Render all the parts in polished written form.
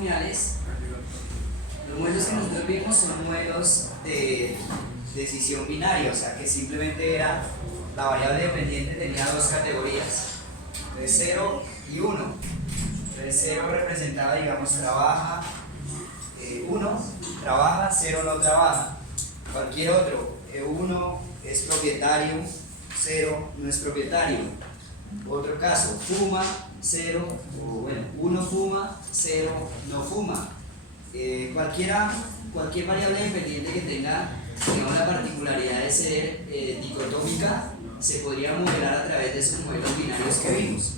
multinomiales, los modelos que nosotros vimos son modelos de decisión binaria, o sea que simplemente era la variable dependiente tenía dos categorías, de 0 y 1. Entonces 0 representaba, digamos, trabaja, 1 trabaja, 0 no trabaja. Cualquier otro, 1 es propietario, 0 no es propietario. Otro caso, fuma, 0, o bueno, 1 fuma, 0 no fuma. Cualquier variable dependiente que tenga, digamos, la particularidad de ser dicotómica, se podría modelar a través de esos modelos binarios que vimos.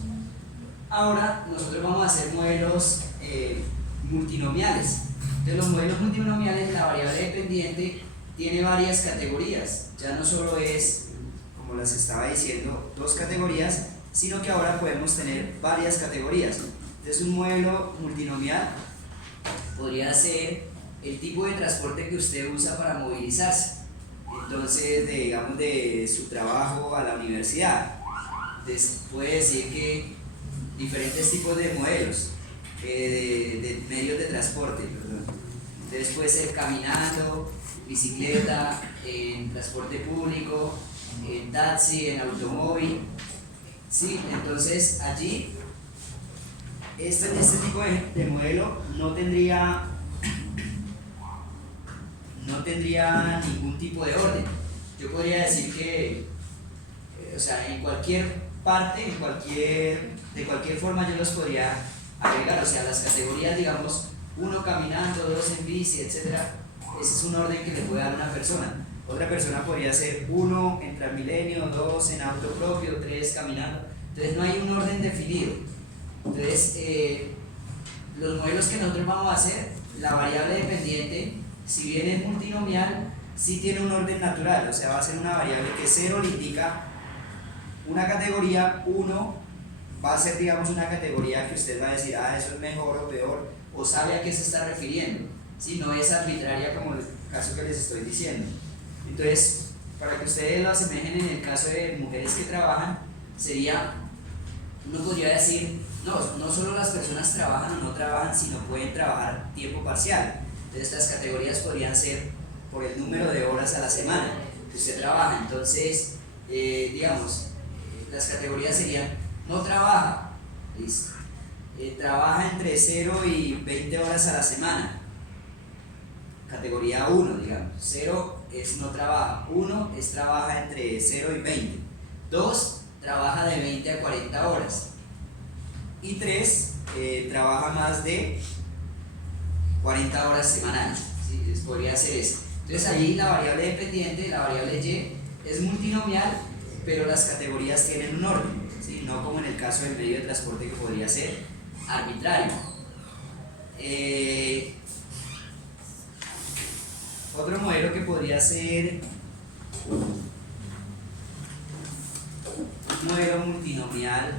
Ahora nosotros vamos a hacer modelos multinomiales. Entonces los modelos multinomiales, la variable dependiente tiene varias categorías, ya no solo es, como les estaba diciendo, dos categorías, sino que ahora podemos tener varias categorías. Entonces un modelo multinomial podría ser el tipo de transporte que usted usa para movilizarse. Entonces, digamos, de su trabajo a la universidad. Entonces, puede decir que diferentes tipos de modelos, de medios de transporte, perdón. Entonces puede ser caminando, bicicleta, en transporte público, en taxi, en automóvil. Sí, entonces allí este tipo de modelo no tendría ningún tipo de orden. Yo podría decir que, o sea, en cualquier parte, de cualquier forma yo los podría agregar, o sea, las categorías, digamos, 1 caminando, 2 en bici, etc. Ese es un orden que le puede dar una persona. Otra persona podría ser 1 en Transmilenio, 2 en auto propio, 3 caminando. Entonces no hay un orden definido. Entonces, los modelos que nosotros vamos a hacer, la variable dependiente, si bien es multinomial, sí tiene un orden natural, o sea, va a ser una variable que 0 le indica una categoría, 1 va a ser, digamos, una categoría que usted va a decir, ah, eso es mejor o peor, o sabe a qué se está refiriendo, si no es arbitraria como el caso que les estoy diciendo. Entonces, para que ustedes lo asemejen en el caso de mujeres que trabajan, sería, uno podría decir, no solo las personas trabajan o no trabajan, sino pueden trabajar tiempo parcial. Entonces las categorías podrían ser por el número de horas a la semana que usted trabaja. Entonces, digamos, las categorías serían, no trabaja, listo. Trabaja entre 0 y 20 horas a la semana. Categoría 1, digamos. 0 es no trabaja. 1 es trabaja entre 0 y 20. 2, trabaja de 20 a 40 horas. Y 3, trabaja más de 40 horas semanales. ¿Sí? Podría ser eso. Entonces allí la variable dependiente, la variable y, es multinomial, pero las categorías tienen un orden, ¿sí? No como en el caso del medio de transporte que podría ser arbitrario. Otro modelo que podría ser un modelo multinomial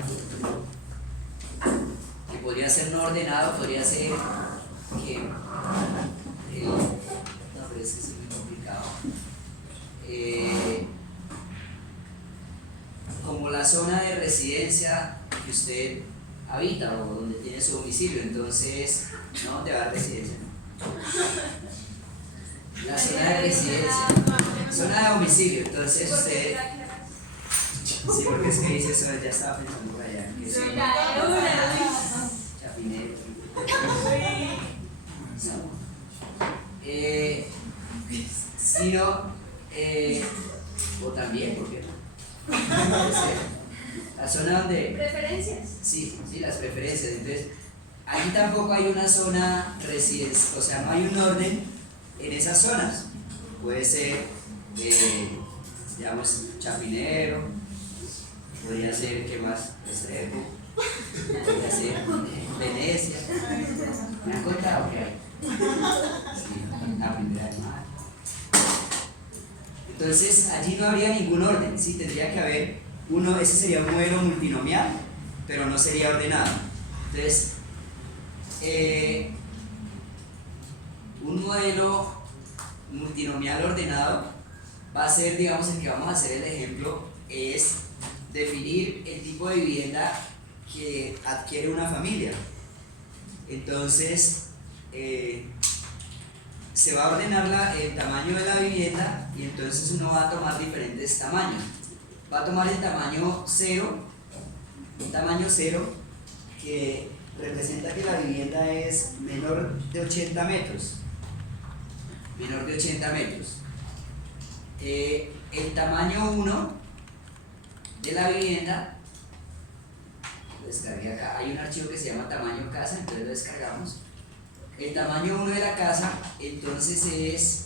que podría ser no ordenado, podría ser que no, pero es que es muy complicado. Como la zona de residencia que usted habita o donde tiene su domicilio, entonces, ¿no? ¿Dónde va a residencia? La zona de residencia, zona de domicilio, entonces usted. Sí, porque es que dice eso, ya estaba pensando por allá. Chapinero. Sino, o también, ¿por qué no? La zona donde. ¿Preferencias? Sí, las preferencias. Entonces, aquí tampoco hay una zona residencial, o sea, no hay un orden en esas zonas. Puede ser, digamos, Chapinero, podría ser, ¿qué más? Restrepo, podría ser Venecia. ¿Me han contado qué hay? Sí, la primera de mar. Entonces, allí no habría ningún orden, sí, tendría que haber uno, ese sería un modelo multinomial, pero no sería ordenado. Entonces, un modelo multinomial ordenado va a ser, digamos, el que vamos a hacer el ejemplo, es definir el tipo de vivienda que adquiere una familia. Entonces, se va a ordenar el tamaño de la vivienda y entonces uno va a tomar diferentes tamaños. Va a tomar el tamaño 0, un tamaño 0 que representa que la vivienda es menor de 80 metros. Menor de 80 metros. El tamaño 1 de la vivienda, lo descargué acá, hay un archivo que se llama tamaño casa, entonces lo descargamos. El tamaño 1 de la casa, entonces es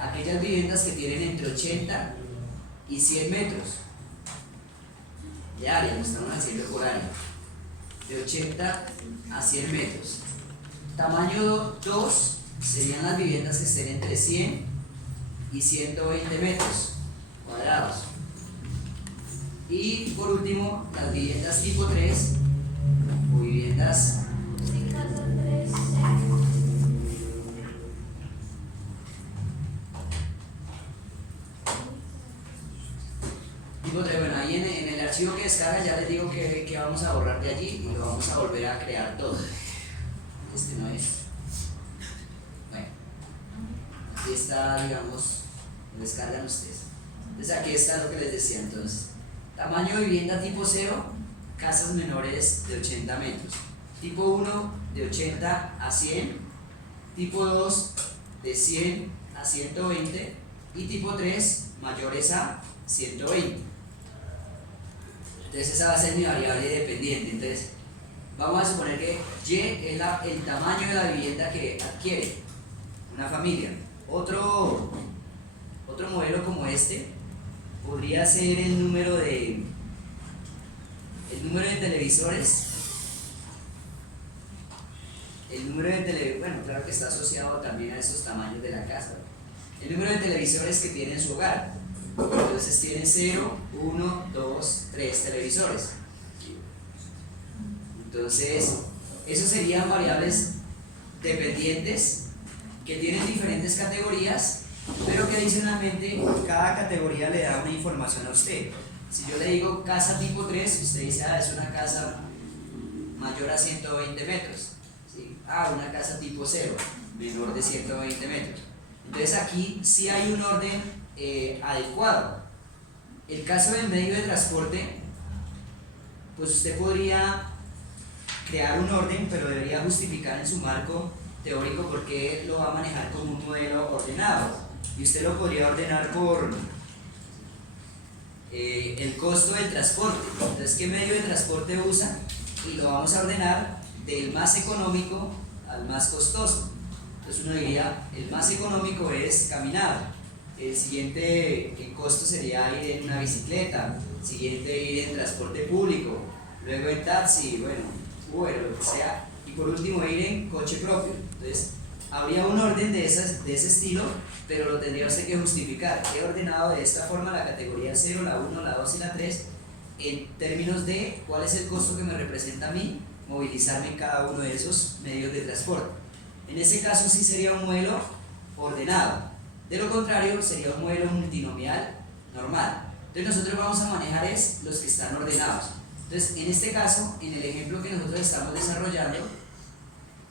aquellas viviendas que tienen entre 80 y 100 metros de área, lo estamos haciendo por área, de 80 a 100 metros. Tamaño 2 serían las viviendas que estén entre 100 y 120 metros cuadrados. Y por último, las viviendas tipo 3 o viviendas tipo 3. Bueno, ahí en el archivo que descarga ya les digo que vamos a borrar de allí y lo vamos a volver a crear todo. Este no es. Bueno, aquí está, digamos, lo descargan ustedes. Entonces aquí está lo que les decía entonces. Tamaño de vivienda tipo 0, casas menores de 80 metros. Tipo 1 de 80 a 100. Tipo 2 de 100 a 120. Y tipo 3 mayores a 120. Entonces esa va a ser mi variable dependiente. Entonces vamos a suponer que Y es el tamaño de la vivienda que adquiere una familia. Otro modelo como este podría ser el número de televisores. Bueno, claro que está asociado también a esos tamaños de la casa. El número de televisores que tiene en su hogar. Entonces tiene 0, 1, 2, 3 televisores. Entonces, esos serían variables dependientes que tienen diferentes categorías, pero que adicionalmente cada categoría le da una información a usted. Si yo le digo casa tipo 3, usted dice, es una casa mayor a 120 metros. ¿Sí? Una casa tipo 0, menor de 120 metros. Entonces aquí sí hay un orden adecuado. El caso del medio de transporte, pues usted podría crear un orden, pero debería justificar en su marco teórico por qué lo va a manejar como un modelo ordenado. Y usted lo podría ordenar por el costo del transporte. Entonces, ¿qué medio de transporte usa? Y lo vamos a ordenar del más económico al más costoso. Entonces uno diría, el más económico es caminar. El siguiente en costo sería ir en una bicicleta. El siguiente ir en transporte público. Luego en taxi, bueno, Uber, lo que sea. Y por último ir en coche propio. Entonces, habría un orden de ese estilo, pero lo tendría usted que justificar. He ordenado de esta forma la categoría 0, la 1, la 2 y la 3 en términos de cuál es el costo que me representa a mí movilizarme en cada uno de esos medios de transporte. En ese caso sí sería un modelo ordenado. De lo contrario, sería un modelo multinomial normal. Entonces nosotros vamos a manejar los que están ordenados. Entonces, en este caso, en el ejemplo que nosotros estamos desarrollando,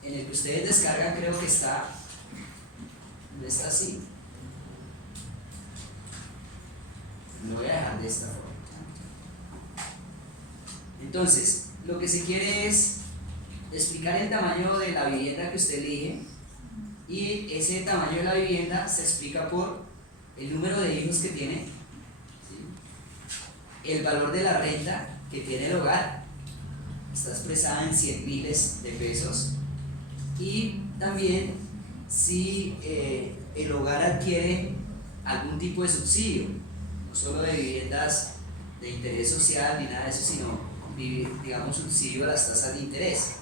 en el que ustedes descargan, creo que está, no está así. Lo voy a dejar de esta forma. Entonces, lo que se quiere es explicar el tamaño de la vivienda que usted elige, y ese tamaño de la vivienda se explica por el número de hijos que tiene, ¿sí? El valor de la renta que tiene el hogar, está expresada en 100.000 de pesos, y también si el hogar adquiere algún tipo de subsidio, no solo de viviendas de interés social ni nada de eso, sino digamos subsidio a las tasas de interés.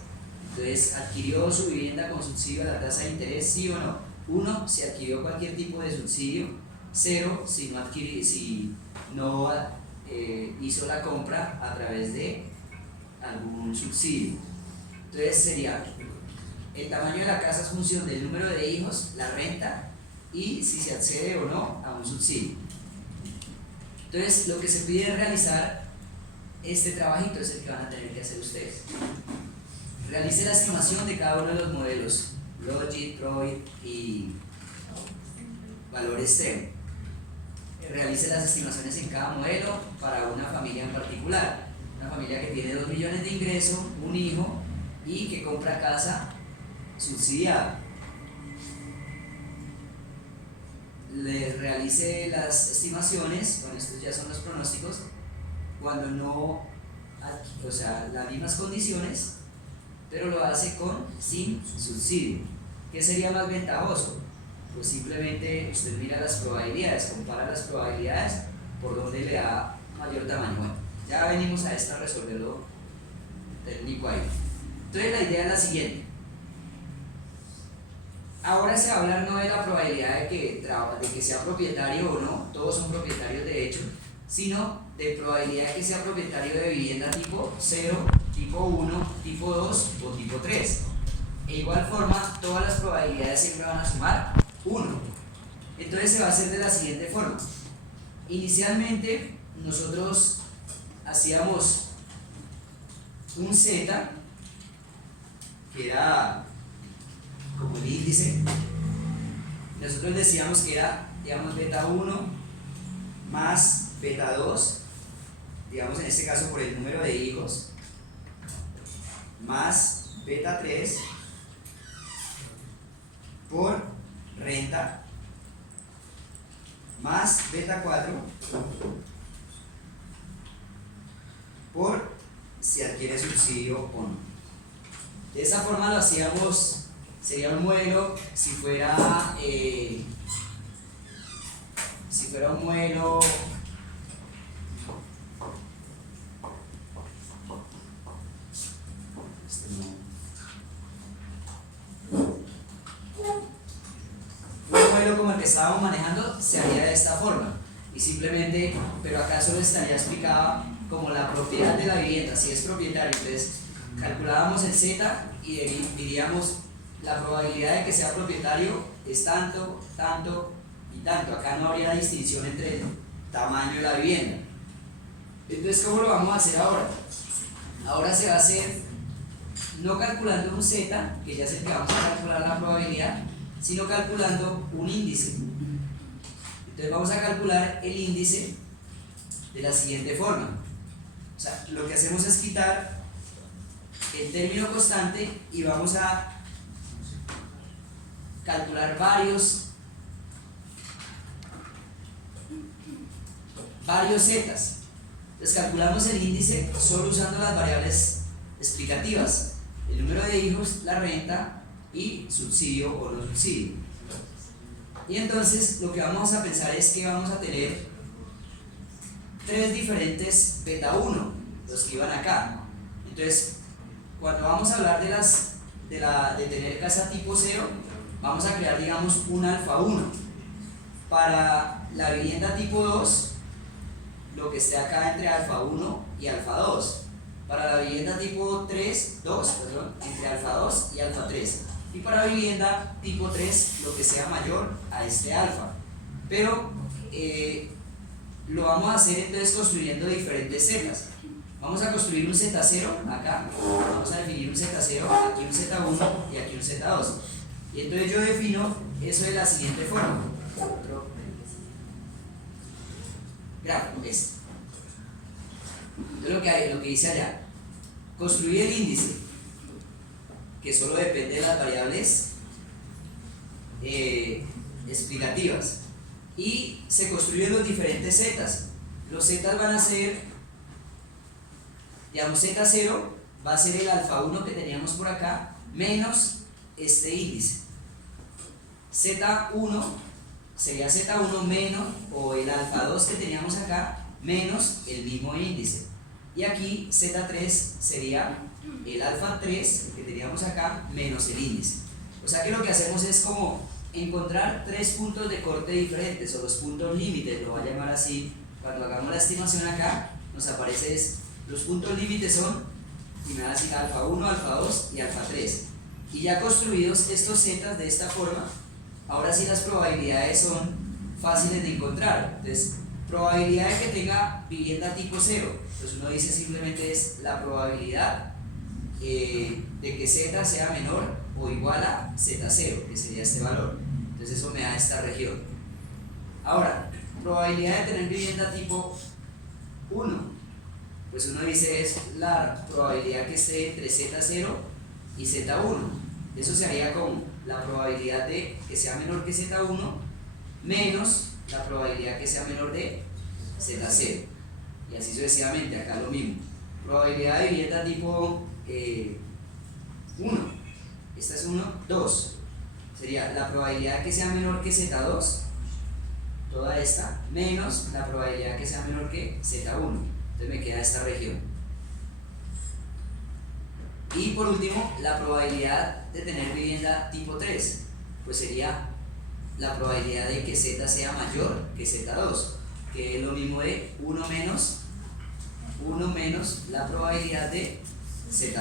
Entonces, ¿adquirió su vivienda con subsidio a la tasa de interés, sí o no? 1, si adquirió cualquier tipo de subsidio. 0, si no hizo la compra a través de algún subsidio. Entonces sería, el tamaño de la casa es función del número de hijos, la renta y si se accede o no a un subsidio. Entonces lo que se pide es realizar este trabajito, es el que van a tener que hacer ustedes. realice la estimación de cada uno de los modelos Logit, Troid y valor extremo. Realice las estimaciones en cada modelo para una familia en particular. Una familia que tiene 2 millones de ingresos, un hijo y que compra casa subsidiada. Le realice las estimaciones, bueno, estos ya son los pronósticos, cuando no, o sea, las mismas condiciones, pero lo hace sin subsidio. ¿Qué sería más ventajoso? Pues simplemente usted mira las probabilidades, compara las probabilidades por donde le da mayor tamaño. Bueno, ya venimos a esta a resolverlo técnico ahí. Entonces la idea es la siguiente. Ahora se va a hablar no de la probabilidad de que sea propietario o no, todos son propietarios de hecho, sino de probabilidad de que sea propietario de vivienda tipo 0, tipo 1, tipo 2 o tipo 3. De igual forma, todas las probabilidades siempre van a sumar 1. Entonces se va a hacer de la siguiente forma. Inicialmente nosotros hacíamos un Z, que era como el índice. Nosotros decíamos que era, digamos, beta 1 más beta 2, digamos en este caso por el número de hijos, más beta 3 por renta, más beta 4 por si adquiere subsidio o no. De esa forma lo hacíamos, sería un modelo si fuera un modelo como el que estábamos manejando, se haría de esta forma y simplemente, pero acá solo estaría explicada como la propiedad de la vivienda, si es propietario. Entonces calculábamos el Z y diríamos la probabilidad de que sea propietario es tanto, tanto y tanto. Acá no habría distinción entre el tamaño de la vivienda. Entonces, ¿cómo lo vamos a hacer ahora? Ahora se va a hacer no calculando un Z, que ya es el que vamos a calcular la probabilidad, sino calculando un índice. Entonces vamos a calcular el índice de la siguiente forma. O sea, lo que hacemos es quitar el término constante y vamos a calcular varios zetas. Entonces calculamos el índice solo usando las variables explicativas: el número de hijos, la renta y subsidio o no subsidio. Y entonces lo que vamos a pensar es que vamos a tener 3 diferentes beta 1, los que iban acá. Entonces, cuando vamos a hablar de tener casa tipo 0, vamos a crear, digamos, un alfa 1. Para la vivienda tipo 2, lo que esté acá entre alfa 1 y alfa 2. Para la vivienda tipo 2, entre alfa 2 y alfa 3. Y para vivienda tipo 3, lo que sea mayor a este alfa. Pero lo vamos a hacer entonces construyendo diferentes zetas. Vamos a construir un Z0 acá, vamos a definir un Z0, aquí un Z1 y aquí un Z2. Y entonces yo defino eso de la siguiente forma. Gráfico, este. Entonces lo que dice allá, construir el índice, que solo depende de las variables explicativas, y se construyen los diferentes zetas. Los zetas van a ser, digamos, Z0 va a ser el alfa 1 que teníamos por acá menos este índice. Z1 sería Z1 menos, o el alfa 2 que teníamos acá, menos el mismo índice. Y aquí Z3 sería el alfa 3 que teníamos acá menos el índice. O sea que lo que hacemos es como encontrar 3 puntos de corte diferentes, o los puntos límites, lo voy a llamar así. Cuando hagamos la estimación acá, nos aparece los puntos límites son, y me va a decir alfa 1, alfa 2 y alfa 3. Y ya construidos estos zetas de esta forma, ahora sí las probabilidades son fáciles de encontrar. Entonces, probabilidad de que tenga vivienda tipo 0, entonces uno dice simplemente es la probabilidad de que z sea menor o igual a z0, que sería este valor. Entonces eso me da esta región. Ahora, probabilidad de tener vivienda tipo 1. Pues uno dice es la probabilidad que esté entre z0 y z1. Eso se haría como la probabilidad de que sea menor que z1 menos la probabilidad que sea menor de z0. Y así sucesivamente, acá lo mismo. Probabilidad de vivienda tipo 1. Esta es 1, 2. Sería la probabilidad que sea menor que z2, toda esta, menos la probabilidad que sea menor que z1. Entonces me queda esta región. Y por último, la probabilidad de tener vivienda tipo 3, pues sería la probabilidad de que z sea mayor que z2, que es lo mismo de 1 menos la probabilidad de z2.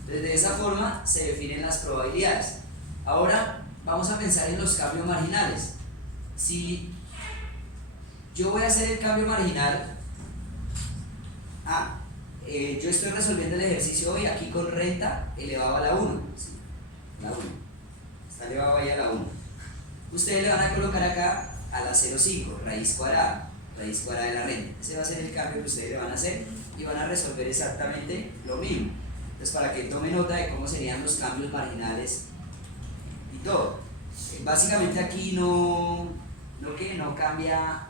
Entonces de esa forma se definen las probabilidades. Ahora vamos a pensar en los cambios marginales. Si yo voy a hacer el cambio marginal, yo estoy resolviendo el ejercicio hoy aquí con renta elevado a la 1. ¿Sí? La 1. Está elevado ahí a la 1. Ustedes le van a colocar acá a la 0,5, raíz cuadrada de la renta. Ese va a ser el cambio que ustedes le van a hacer y van a resolver exactamente lo mismo. Entonces, para que tome nota de cómo serían los cambios marginales y todo. Básicamente aquí no cambia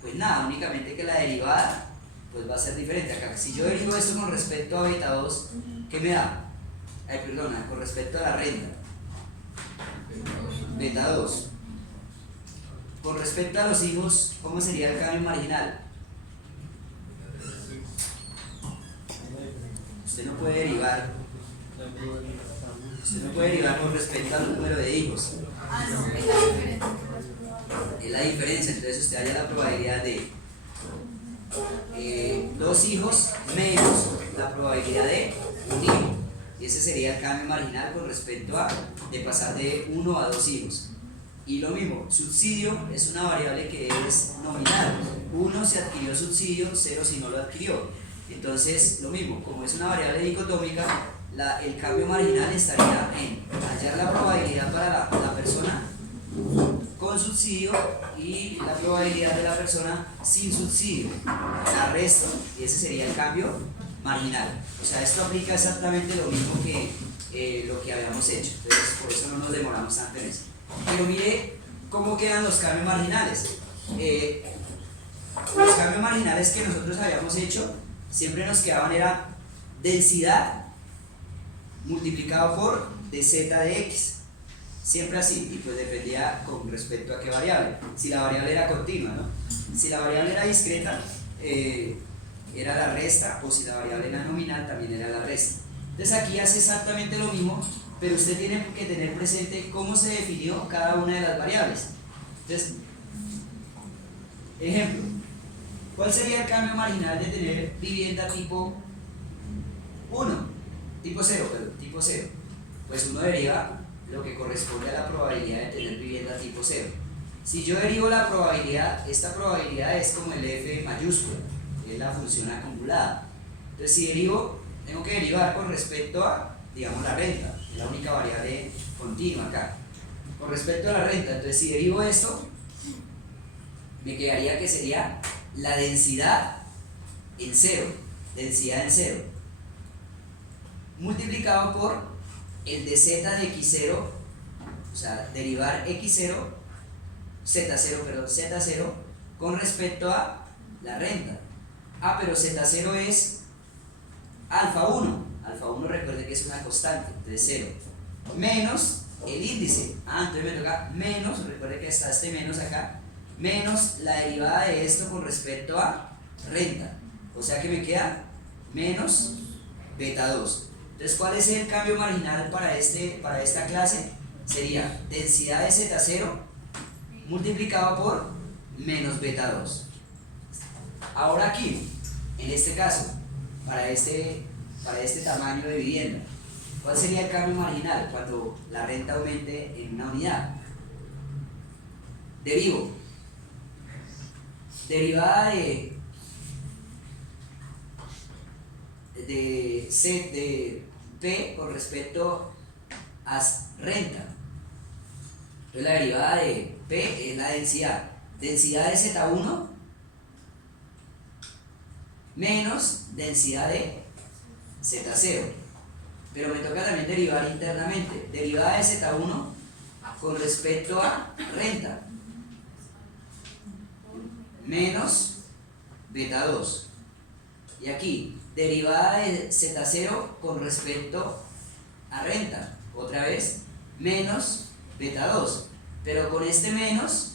pues nada, únicamente que la derivada pues va a ser diferente. Acá, si yo derivo esto con respecto a beta 2, ¿qué me da? Perdona, con respecto a la renta, beta 2. Con respecto a los hijos, ¿cómo sería el cambio marginal? Usted no puede derivar con respecto al número de hijos. Es la diferencia. Entonces usted halla la probabilidad de 2 hijos menos la probabilidad de un hijo. Y ese sería el cambio marginal con respecto a de pasar de 1 a 2 hijos. Y lo mismo, subsidio es una variable que es nominal. 1 si adquirió subsidio, 0 si no lo adquirió. Entonces, lo mismo, como es una variable dicotómica, el cambio marginal estaría en hallar la probabilidad para la persona con subsidio y la probabilidad de la persona sin subsidio. La resto, y ese sería el cambio marginal. O sea, esto aplica exactamente lo mismo que lo que habíamos hecho. Entonces, por eso no nos demoramos tanto en eso. Pero mire cómo quedan los cambios marginales. Los cambios marginales que nosotros habíamos hecho siempre nos quedaban era densidad multiplicado por dz de x. Siempre así, y pues dependía con respecto a qué variable. Si la variable era continua, ¿no? Si la variable era discreta, era la resta, o si la variable era nominal, también era la resta. Entonces aquí hace exactamente lo mismo, pero usted tiene que tener presente cómo se definió cada una de las variables. Entonces, ejemplo, ¿cuál sería el cambio marginal de tener vivienda tipo 1? Tipo 0, perdón, tipo 0. Pues uno deriva lo que corresponde a la probabilidad de tener vivienda tipo 0. Si yo derivo la probabilidad, esta probabilidad es como el f mayúscula, es la función acumulada. Entonces si derivo, tengo que derivar con respecto a, digamos, la renta, es la única variable continua acá. Con respecto a la renta, entonces si derivo esto, me quedaría que sería la densidad en 0, multiplicado por el de z de x0, o sea, derivar x0, z0 con respecto a la renta. Pero z0 es alfa 1. Alfa 1 recuerde que es una constante, entonces 0. Menos el índice. Entonces me toca menos, recuerde que está este menos acá, menos la derivada de esto con respecto a renta. O sea que me queda menos beta 2. Entonces, ¿cuál es el cambio marginal para esta clase? Sería densidad de z0 multiplicado por menos beta 2. Ahora aquí, en este caso, para este tamaño de vivienda, ¿cuál sería el cambio marginal cuando la renta aumente en una unidad? Derivada de P con respecto a renta. Entonces la derivada de P es la densidad. Densidad de Z1 menos densidad de Z0. Pero me toca también derivar internamente. Derivada de Z1 con respecto a renta menos beta 2. Y aquí, derivada de Z0 con respecto a renta, otra vez, menos beta 2. Pero con este menos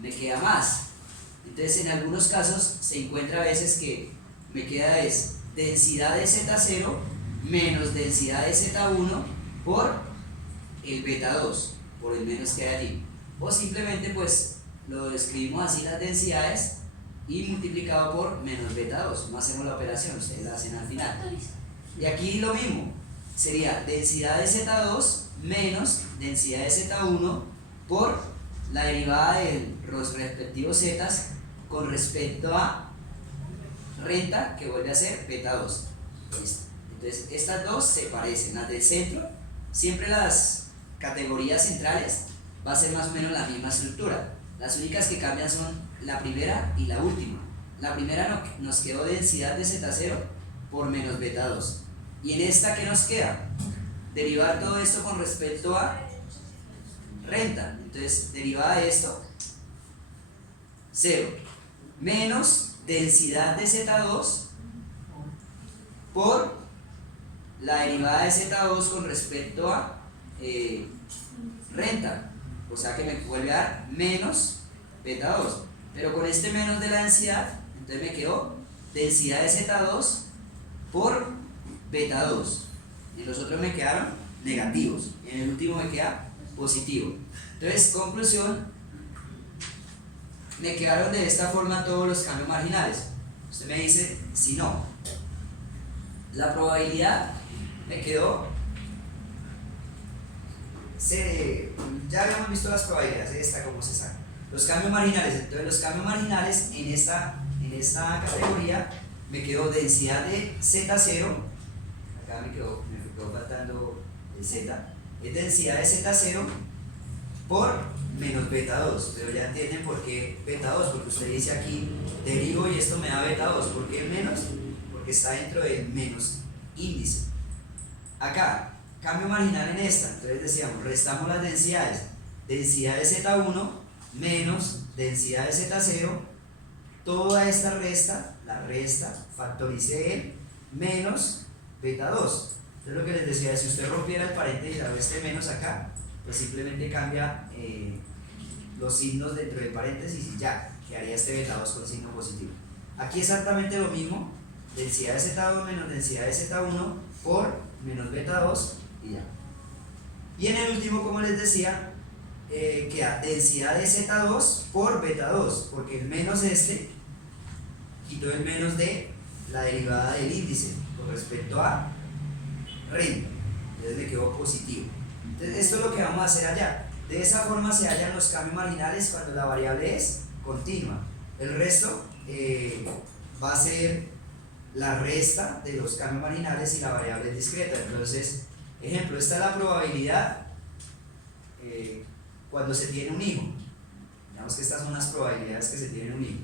me queda más. Entonces en algunos casos se encuentra a veces que me queda es densidad de Z0 menos densidad de Z1 por el beta 2, por el menos que hay allí. O simplemente pues lo escribimos así las densidades y multiplicado por menos beta 2. No hacemos la operación, ustedes la hacen al final. Y aquí lo mismo, sería densidad de Z2 menos densidad de Z1 por la derivada de los respectivos zetas con respecto a renta, que vuelve a ser beta 2. ¿Listo? Entonces estas dos se parecen, las del centro, siempre las categorías centrales va a ser más o menos la misma estructura. Las únicas que cambian son la primera y la última. La primera nos quedó densidad de Z0 por menos beta 2. Y en esta, ¿qué nos queda? Derivar todo esto con respecto a renta. Entonces, derivada de esto, 0 menos densidad de Z2 por la derivada de Z2 con respecto a renta. O sea que me vuelve a dar menos beta 2. Pero con este menos de la densidad, entonces me quedó densidad de Z2 por beta 2. Y los otros me quedaron negativos. Y en el último me queda positivo. Entonces, conclusión, me quedaron de esta forma todos los cambios marginales. Usted me dice si no. La probabilidad me quedó. Ya habíamos visto las probabilidades de esta, cómo se saca. Los cambios marginales, entonces los cambios marginales en esta categoría me quedó densidad de Z0, acá me quedó faltando el Z, es densidad de Z0 por menos beta 2, pero ya entienden por qué beta 2, porque usted dice aquí derivo y esto me da beta 2, ¿por qué el menos? Porque está dentro del menos índice. Acá, cambio marginal en esta, entonces decíamos, restamos las densidades, densidad de Z1 menos densidad de Z0, toda esta resta, la resta, factorice el menos beta 2. Entonces lo que les decía, si usted rompiera el paréntesis y la este menos acá, pues simplemente cambia los signos dentro del paréntesis y ya, quedaría este beta 2 con signo positivo. Aquí exactamente lo mismo, densidad de Z2 menos densidad de Z1 por menos beta 2 y ya. Y en el último, como les decía, queda densidad de Z2 por beta 2, porque el menos este quitó el menos de la derivada del índice con respecto a renta, entonces me quedó positivo. Entonces esto es lo que vamos a hacer allá. De esa forma se hallan los cambios marginales cuando la variable es continua. El resto va a ser la resta de los cambios marginales y la variable es discreta. Entonces, ejemplo, esta es la probabilidad cuando se tiene un hijo. Digamos que estas son las probabilidades que se tiene un hijo.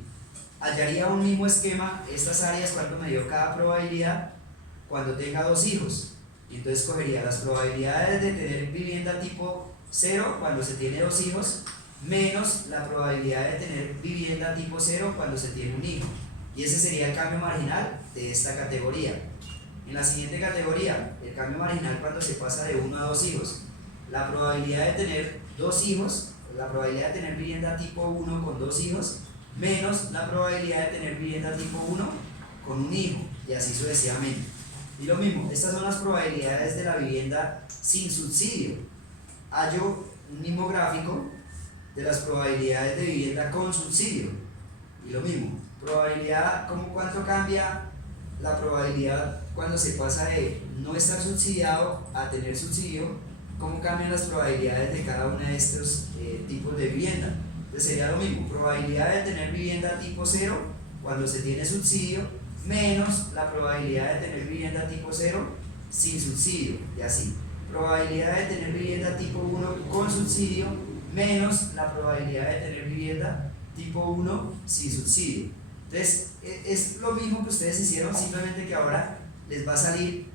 Hallaría un mismo esquema, estas áreas, cuánto me dio cada probabilidad cuando tenga dos hijos. Y entonces cogería las probabilidades de tener vivienda tipo 0 cuando se tiene dos hijos, menos la probabilidad de tener vivienda tipo 0 cuando se tiene un hijo. Y ese sería el cambio marginal de esta categoría. En la siguiente categoría, el cambio marginal cuando se pasa de 1 a 2 hijos. La probabilidad de tener dos hijos, la probabilidad de tener vivienda tipo 1 con dos hijos, menos la probabilidad de tener vivienda tipo 1 con un hijo, y así sucesivamente. Y lo mismo, estas son las probabilidades de la vivienda sin subsidio. Hallo un mismo gráfico de las probabilidades de vivienda con subsidio. Y lo mismo, probabilidad, ¿cuánto cambia la probabilidad cuando se pasa de no estar subsidiado a tener subsidio? ¿Cómo cambian las probabilidades de cada uno de estos tipos de vivienda? Entonces sería lo mismo, probabilidad de tener vivienda tipo 0 cuando se tiene subsidio, menos la probabilidad de tener vivienda tipo 0 sin subsidio, y así. Probabilidad de tener vivienda tipo 1 con subsidio menos la probabilidad de tener vivienda tipo 1 sin subsidio. Entonces, es lo mismo que ustedes hicieron, simplemente que ahora les va a salir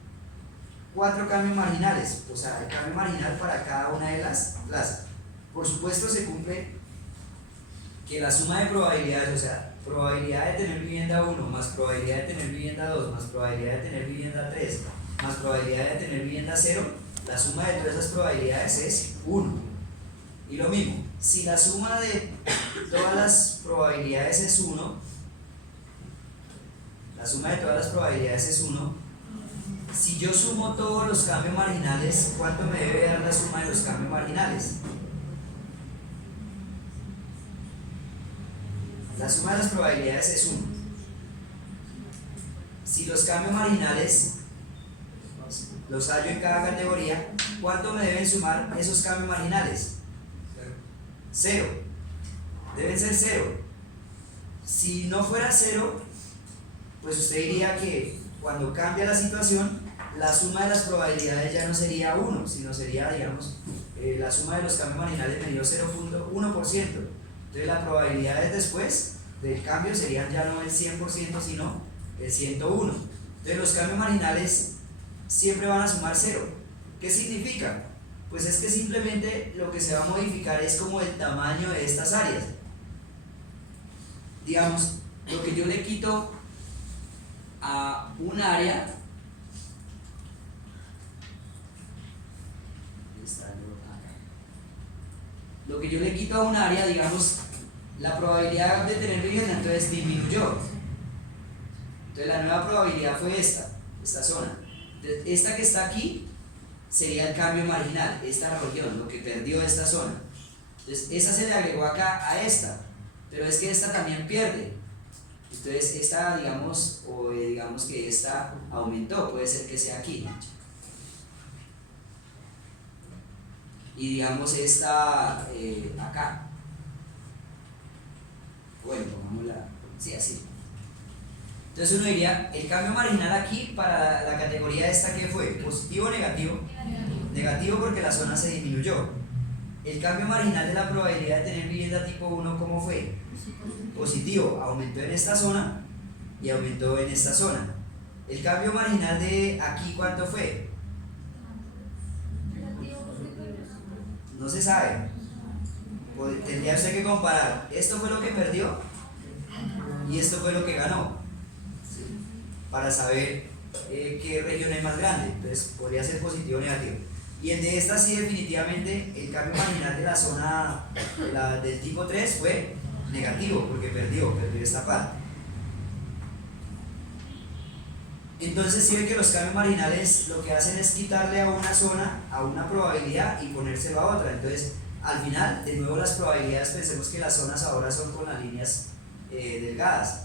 4 cambios marginales, o sea, el cambio marginal para cada una de las plazas. Por supuesto, se cumple que la suma de probabilidades, o sea, probabilidad de tener vivienda 1 más probabilidad de tener vivienda 2 más probabilidad de tener vivienda 3 más probabilidad de tener vivienda 0, la suma de todas esas probabilidades es 1. Y lo mismo, si la suma de todas las probabilidades es 1, la suma de todas las probabilidades es 1, si yo sumo todos los cambios marginales, ¿cuánto me debe dar la suma de los cambios marginales? La suma de las probabilidades es 1. Si los cambios marginales los hallo en cada categoría, ¿cuánto me deben sumar esos cambios marginales? 0. Deben ser 0. Si no fuera 0, pues usted diría que cuando cambia la situación, la suma de las probabilidades ya no sería 1, sino sería, digamos, la suma de los cambios marginales me dio 0.1%. Entonces las probabilidades después del cambio serían ya no el 100%, sino el 101. Entonces los cambios marginales siempre van a sumar 0. ¿Qué significa? Pues es que simplemente lo que se va a modificar es como el tamaño de estas áreas. Digamos, lo que yo le quito a un área, lo que yo le quito a un área, digamos, la probabilidad de tener vivienda entonces disminuyó. Entonces la nueva probabilidad fue esta zona. Entonces, esta que está aquí sería el cambio marginal, esta región, lo que perdió esta zona. Entonces esa se le agregó acá a esta, pero es que esta también pierde. Entonces esta, digamos, o digamos que esta aumentó, puede ser que sea aquí. Y digamos esta acá. Bueno, pongámosla, sí, así. Entonces uno diría, el cambio marginal aquí para la categoría esta, ¿qué fue? ¿Positivo o negativo? Negativo porque la zona se disminuyó. El cambio marginal de la probabilidad de tener vivienda tipo 1, ¿cómo fue? Positivo, aumentó en esta zona y aumentó en esta zona. El cambio marginal de aquí, ¿cuánto fue? No se sabe. Tendría usted que comparar. Esto fue lo que perdió y esto fue lo que ganó, ¿sí? Para saber qué región es más grande. Entonces podría ser positivo o negativo. Y el de esta sí, definitivamente el cambio marginal de la zona del tipo 3 fue negativo porque perdió esta parte. Entonces sí ve que los cambios marginales lo que hacen es quitarle a una zona, a una probabilidad y ponérselo a otra. Entonces al final, de nuevo las probabilidades, pensemos que las zonas ahora son con las líneas delgadas.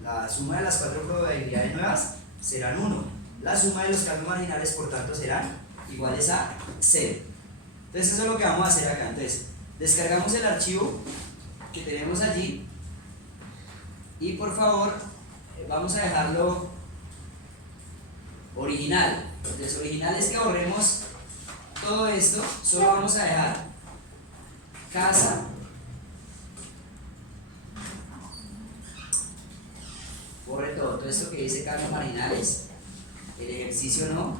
La suma de las 4 probabilidades nuevas serán 1. La suma de los cambios marginales, por tanto, serán iguales a 0. Entonces eso es lo que vamos a hacer acá. Entonces descargamos el archivo que tenemos allí y por favor vamos a dejarlo original. Entonces original es que borremos todo esto, solo vamos a dejar casa, borre todo esto que dice cambios marginales, el ejercicio no,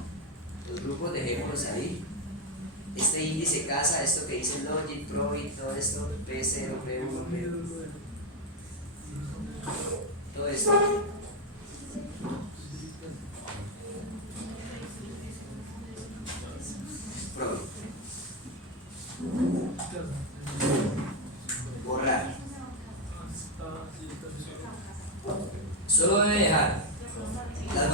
los grupos dejémoslos ahí, este índice casa, esto que dice Logic, Probit, todo esto, P0, P1, P2, todo esto. Probit. Borrar. Solo debe dejar las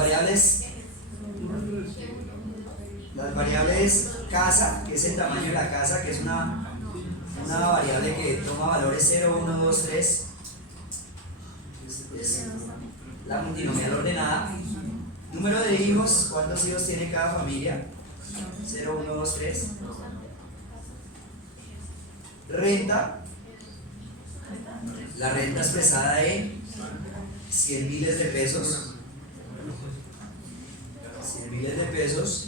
variables casa, que es el tamaño de la casa, que es una variable que toma valores 0, 1, 2, 3, es la multinomial ordenada. Número de hijos, ¿cuántos hijos tiene cada familia? 0, 1, 2, 3. Renta, la renta expresada en 100 miles de pesos miles de pesos,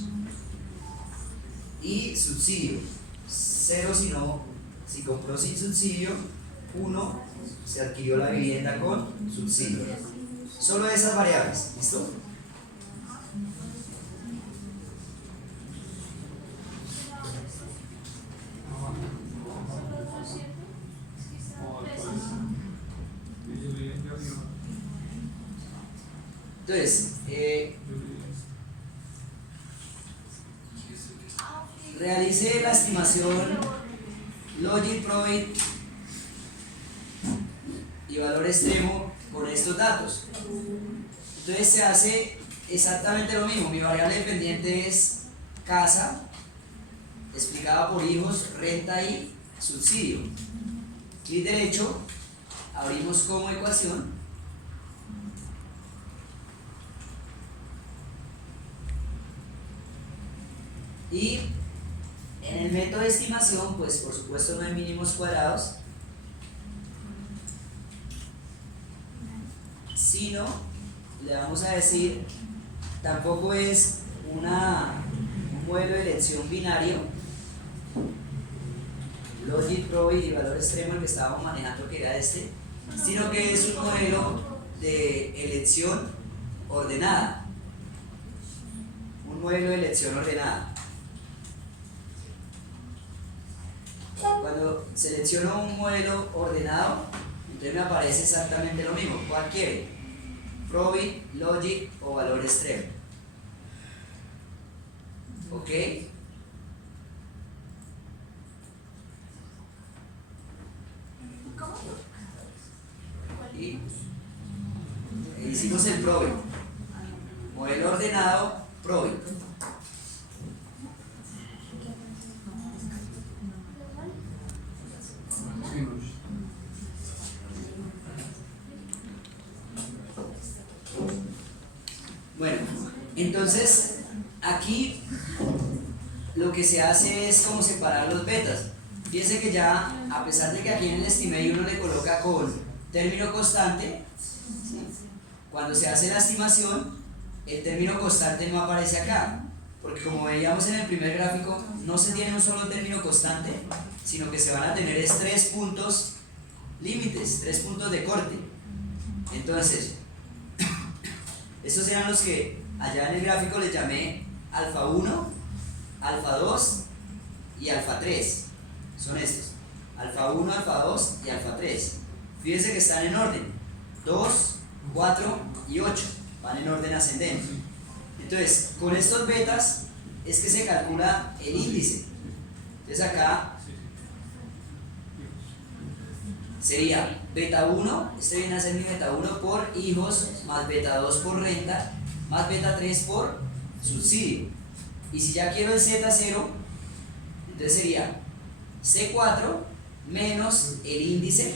y subsidio 0 si compró sin subsidio, 1 se adquirió la vivienda con subsidio. Solo esas variables, ¿listo? Entonces, realice la estimación Logit, Probit y valor extremo con estos datos. Entonces se hace exactamente lo mismo. Mi variable dependiente es casa, explicada por hijos, renta y subsidio. Clic derecho, abrimos como ecuación. Y en el método de estimación, pues por supuesto no hay mínimos cuadrados, sino le vamos a decir, tampoco es un modelo de elección binario, Logit, Probit y valor extremo, el que estábamos manejando, que era este, sino que es un modelo de elección ordenada, un modelo de elección ordenada. Cuando selecciono un modelo ordenado, entonces me aparece exactamente lo mismo. ¿Cuál quiere? Probit, Logit o valor extremo. ¿Ok? Y hicimos el Probit. Modelo ordenado, Probit. Bueno, entonces aquí lo que se hace es como separar los betas. Fíjense que ya, a pesar de que aquí en el estimate uno le coloca con término constante, ¿sí? Cuando se hace la estimación, el término constante no aparece acá, porque como veíamos en el primer gráfico, no se tiene un solo término constante, sino que se van a tener 3 puntos límites, 3 puntos de corte. Entonces, estos eran los que allá en el gráfico les llamé alfa 1, alfa 2 y alfa 3. Son estos, alfa 1, alfa 2 y alfa 3. Fíjense que están en orden, 2, 4 y 8, van en orden ascendente. Entonces, con estos betas es que se calcula el índice. Entonces acá sería beta 1, este viene a ser mi beta 1 por hijos, más beta 2 por renta, más beta 3 por subsidio. Y si ya quiero el Z0, entonces sería C4 menos el índice,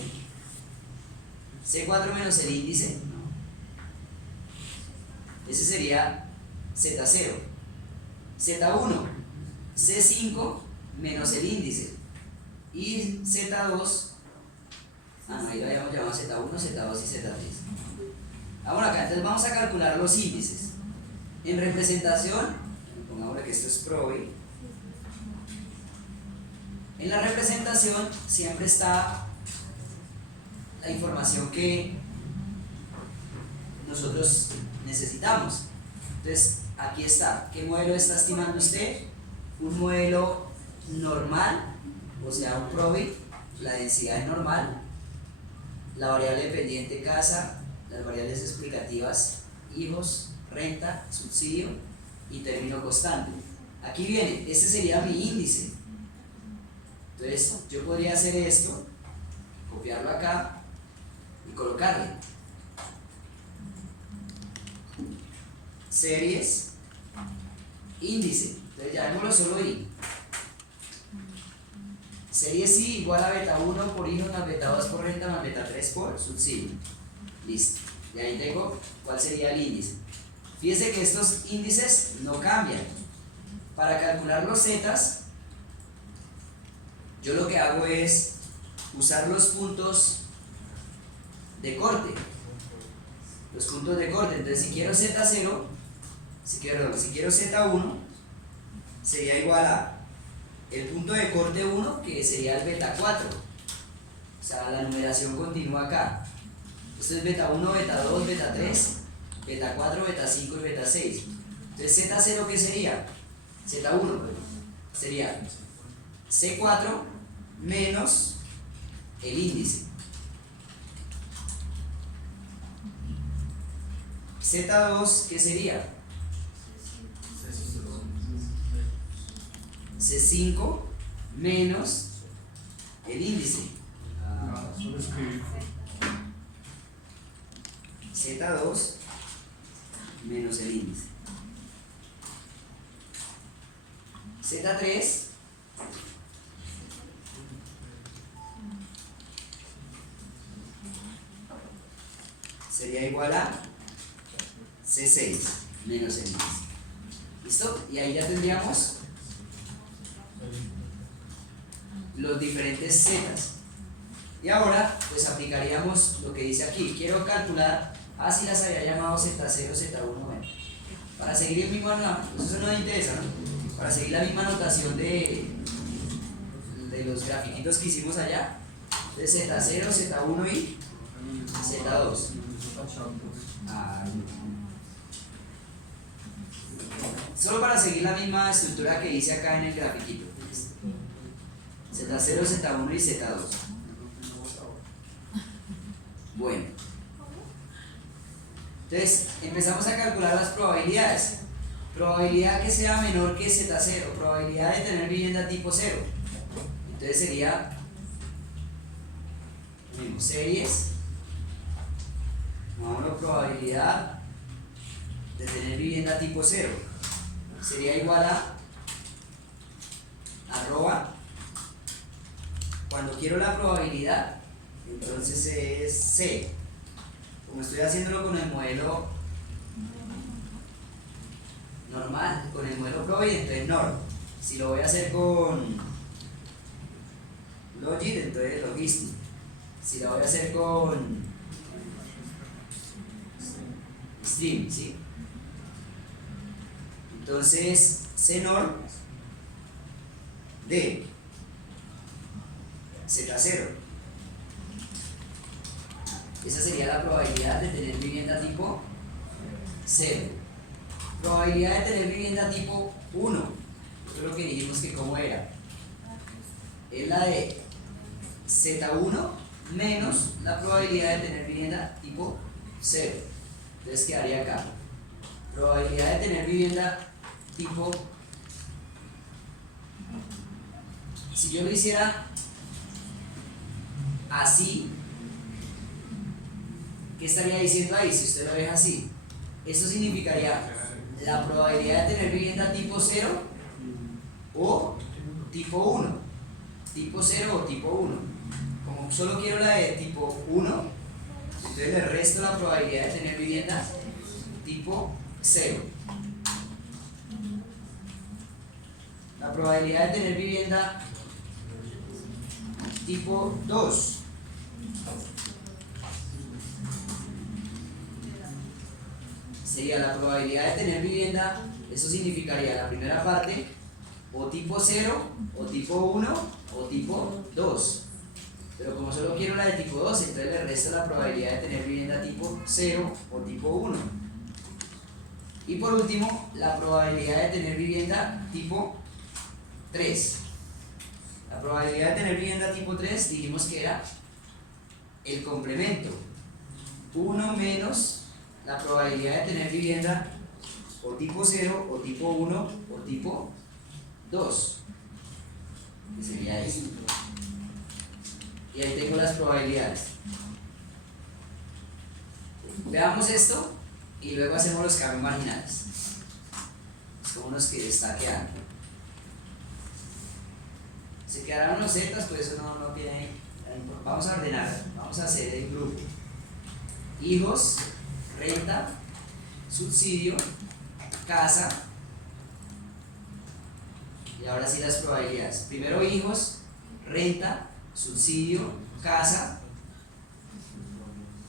C4 menos el índice, ese sería Z0, Z1, C5 menos el índice, y Z2, ahí lo habíamos llamado Z1, Z2 y Z3. Ahora acá, entonces vamos a calcular los índices. En representación, pongamos que esto es Probit. En la representación siempre está la información que nosotros necesitamos. Entonces, aquí está. ¿Qué modelo está estimando usted? Un modelo normal, o sea, un Probit, la densidad es normal, la variable dependiente casa, las variables explicativas, hijos, renta, subsidio y término constante. Aquí viene, este sería mi índice. Entonces yo podría hacer esto, copiarlo acá y colocarle series, índice. Entonces llamémoslo solo I. Series I igual a beta 1 por hijos más beta 2 por renta más beta 3 por subsidio. Listo. Y ahí tengo cuál sería el índice. Fíjense que estos índices no cambian. Para calcular los zetas, yo lo que hago es usar los puntos de corte. Los puntos de corte. Entonces, si quiero Z0, si quiero Z1, sería igual a el punto de corte 1, que sería el beta 4. O sea, la numeración continúa acá. Esto es beta 1, beta 2, beta 3, beta 4, beta 5 y beta 6. Entonces Z0, ¿qué sería? Z1, perdón. Sería C4 menos el índice. Z2, ¿qué sería? C5 menos el índice. Z2 menos el índice. Z3 sería igual a C6 menos el índice. ¿Listo? Y ahí ya tendríamos los diferentes zetas. Y ahora pues aplicaríamos lo que dice aquí. Quiero calcular, así las había llamado Z0, Z1, bueno. Para seguir el mismo, pues eso no me interesa, ¿no? Para seguir la misma notación de los grafiquitos que hicimos allá, de Z0, Z1 y Z2. Solo para seguir la misma estructura que hice acá en el grafiquito. Z0, Z1 y Z2. Bueno. Entonces, empezamos a calcular las probabilidades. Probabilidad que sea menor que Z0. Probabilidad de tener vivienda tipo 0. Entonces sería series. Vamos, probabilidad de tener vivienda tipo 0 sería igual a arroba. Cuando quiero la probabilidad, entonces es C. Como estoy haciéndolo con el modelo normal, con el modelo Probit, entonces NOR. Si lo voy a hacer con Logit, entonces Logistic. Si lo voy a hacer con Stream, ¿sí? Entonces, CNOR de Z0. Esa sería la probabilidad de tener vivienda tipo 0. Probabilidad de tener vivienda tipo 1. Eso es lo que dijimos que cómo era. Es la de Z1 menos la probabilidad de tener vivienda tipo 0. Entonces quedaría acá. Probabilidad de tener vivienda tipo. Si yo lo hiciera así, ¿qué estaría diciendo ahí si usted lo deja así? Eso significaría la probabilidad de tener vivienda tipo 0 o tipo 1. Tipo 0 o tipo 1. Como solo quiero la de tipo 1, entonces le resto la probabilidad de tener vivienda tipo 0. La probabilidad de tener vivienda tipo 2 sería la probabilidad de tener vivienda, eso significaría la primera parte, o tipo 0, o tipo 1, o tipo 2. Pero como solo quiero la de tipo 2, entonces le resto la probabilidad de tener vivienda tipo 0 o tipo 1. Y por último, la probabilidad de tener vivienda tipo 3. La probabilidad de tener vivienda tipo 3 dijimos que era el complemento. 1 menos la probabilidad de tener vivienda o tipo 0, o tipo 1, o tipo 2. Que sería esto. Y ahí tengo las probabilidades. Veamos esto y luego hacemos los cambios marginales. Es como unos que está quedando. Se quedaron los zetas, pues eso no tiene. Vamos a ordenar, vamos a hacer el grupo. Hijos, renta, subsidio, casa. Y ahora sí las probabilidades. Primero hijos, renta, subsidio, casa.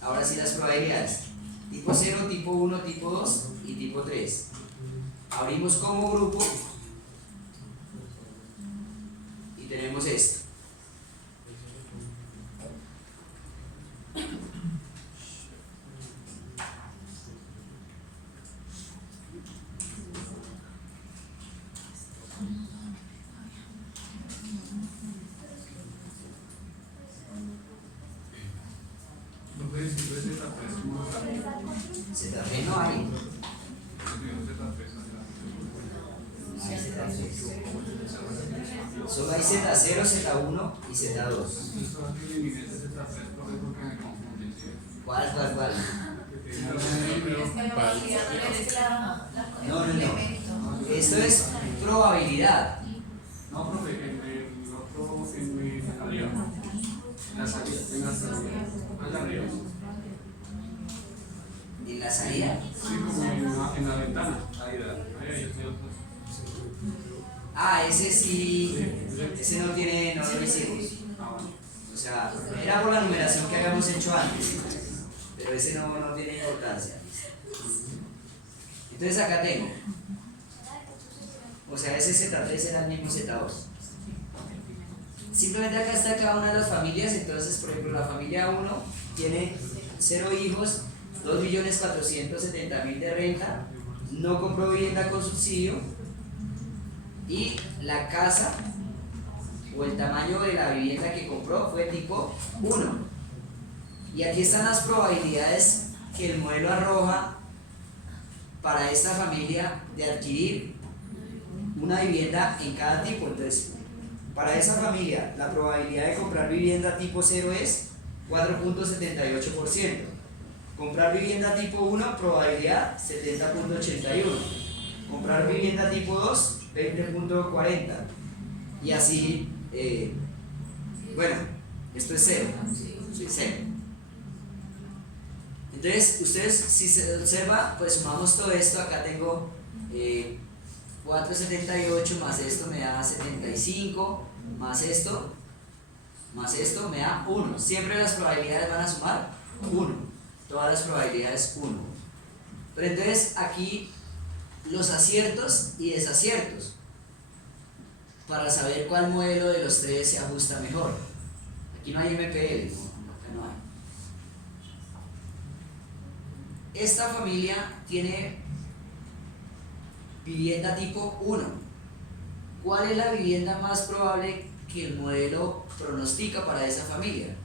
Ahora sí las probabilidades. Tipo 0, tipo 1, tipo 2 y tipo 3. abrimos como grupo y tenemos esto. Z3 no hay. Solo hay Z0, Z1 y Z2. ¿Cuál? No. Esto es probabilidad. No, profe, en el otro, en la salida, allá arriba. ¿En la salida? Sí, como en la ventana. Ahí. Ese sí, ese no lo hicimos. O sea, era por la numeración que habíamos hecho antes, pero ese no tiene importancia. Entonces acá tengo, o sea, ese Z3 era el mismo Z2. Simplemente acá está cada una de las familias. Entonces, por ejemplo, la familia 1 tiene 0 hijos, 2.470.000 de renta, no compró vivienda con subsidio y la casa o el tamaño de la vivienda que compró fue tipo 1. Y aquí están las probabilidades que el modelo arroja para esta familia de adquirir una vivienda en cada tipo. Entonces, para esa familia, la probabilidad de comprar vivienda tipo 0 es 4.78%. Comprar vivienda tipo 1, probabilidad 70.81. Comprar vivienda tipo 2, 20.40. Y así, bueno, esto es 0. Sí, 0. Entonces, ustedes, si se observa, pues sumamos todo esto. Acá tengo 478 más esto me da 75, más esto me da 1. Siempre las probabilidades van a sumar 1. Todas las probabilidades 1. Pero entonces aquí los aciertos y desaciertos para saber cuál modelo de los tres se ajusta mejor. Aquí no hay MPL, acá no hay. Esta familia tiene vivienda tipo 1. ¿Cuál es la vivienda más probable que el modelo pronostica para esa familia?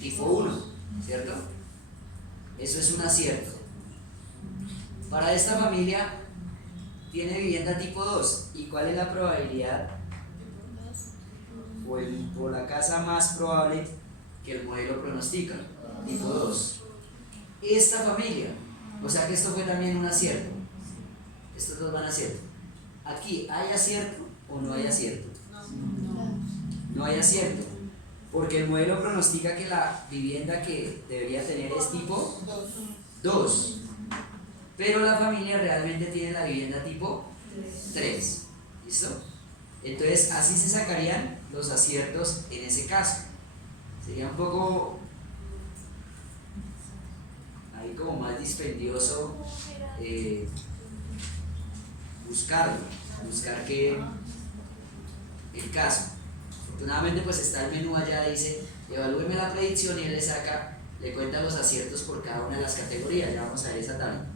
Tipo 1, ¿cierto? Eso es un acierto. Para esta familia tiene vivienda tipo 2. ¿Y cuál es la probabilidad o la casa más probable que el modelo pronostica? Tipo 2. Esta familia, o sea que esto fue también un acierto. Estos dos van a acierto. Aquí, ¿hay acierto o no hay acierto? No hay acierto, porque el modelo pronostica que la vivienda que debería tener es tipo 2, pero la familia realmente tiene la vivienda tipo 3. ¿Listo? Entonces así se sacarían los aciertos en ese caso. Sería un poco ahí como más dispendioso buscar que el caso. Afortunadamente pues está el menú allá, dice evalúeme la predicción, y él le cuenta los aciertos por cada una de las categorías. Ya vamos a ver esa tabla.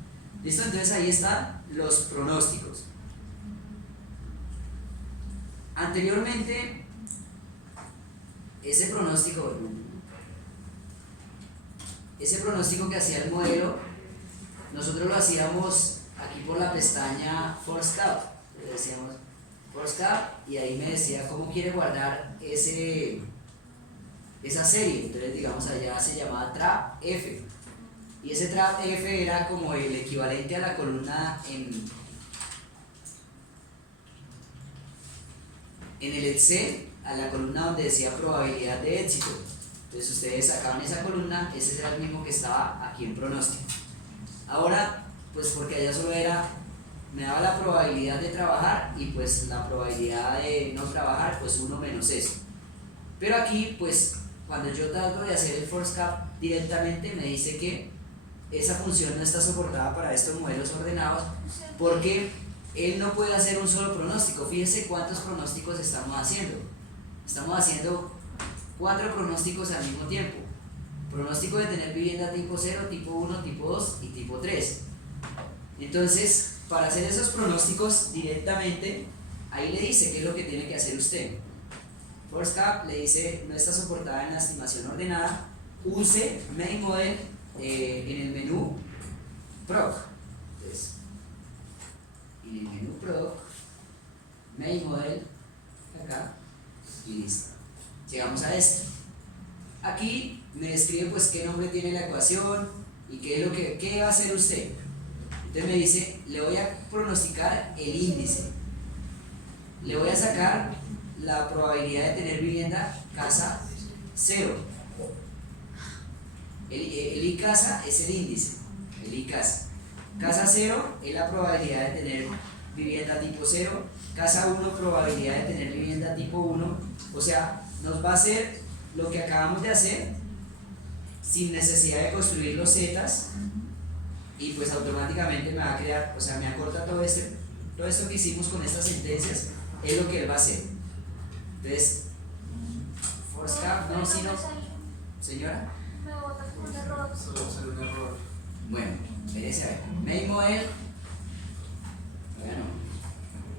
¿Listo? Entonces ahí están los pronósticos. Anteriormente, ese pronóstico que hacía el modelo, nosotros lo hacíamos aquí por la pestaña Forecast. Le decíamos Forecast y ahí me decía cómo quiere guardar esa serie. Entonces, digamos, allá se llamaba Trap F. Y ese Trap F era como el equivalente a la columna en el Excel, a la columna donde decía probabilidad de éxito. Entonces ustedes sacaban esa columna, ese era el mismo que estaba aquí en pronóstico. Ahora, pues porque allá solo me daba la probabilidad de trabajar y pues la probabilidad de no trabajar, pues 1 menos eso. Pero aquí, pues cuando yo trato de hacer el Forecast directamente, me dice que esa función no está soportada para estos modelos ordenados porque él no puede hacer un solo pronóstico. Fíjense cuántos pronósticos estamos haciendo. Estamos haciendo 4 pronósticos al mismo tiempo. Pronóstico de tener vivienda tipo 0, tipo 1, tipo 2 y tipo 3. Entonces, para hacer esos pronósticos directamente, ahí le dice qué es lo que tiene que hacer usted. ForceCap le dice no está soportada en la estimación ordenada, use Main Model en el menú PROC. Entonces, en el menú PROC, Main Model, acá, y listo. Llegamos a esto. Aquí me describe pues qué nombre tiene la ecuación y qué va a hacer usted. Entonces me dice, le voy a pronosticar el índice, le voy a sacar la probabilidad de tener vivienda casa 0. El I casa es el índice, el I casa. Casa 0 es la probabilidad de tener vivienda tipo 0, casa 1 probabilidad de tener vivienda tipo 1, o sea, nos va a hacer lo que acabamos de hacer sin necesidad de construir los zetas y pues automáticamente me va a crear, o sea, me acorta todo esto que hicimos con estas sentencias, es lo que él va a hacer. Entonces, ForceCap, no, sino, señora. Me bota como un error. Solo va a ser un error. Bueno, espérese a ver. Main Model. Bueno,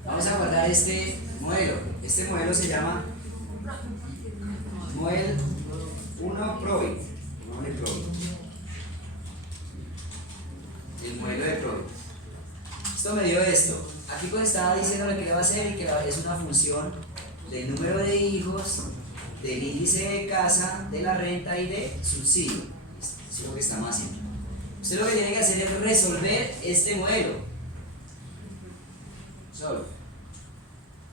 vamos a guardar este modelo. Este modelo se llama Model 1 Probit. El modelo de Probit. Esto me dio esto. Aquí pues estaba diciendo lo que le va a hacer y que es una función del número de hijos, del índice de casa, de la renta y de subsidio. Eso es lo que estamos haciendo. Usted lo que tiene que hacer es resolver este modelo. Solo.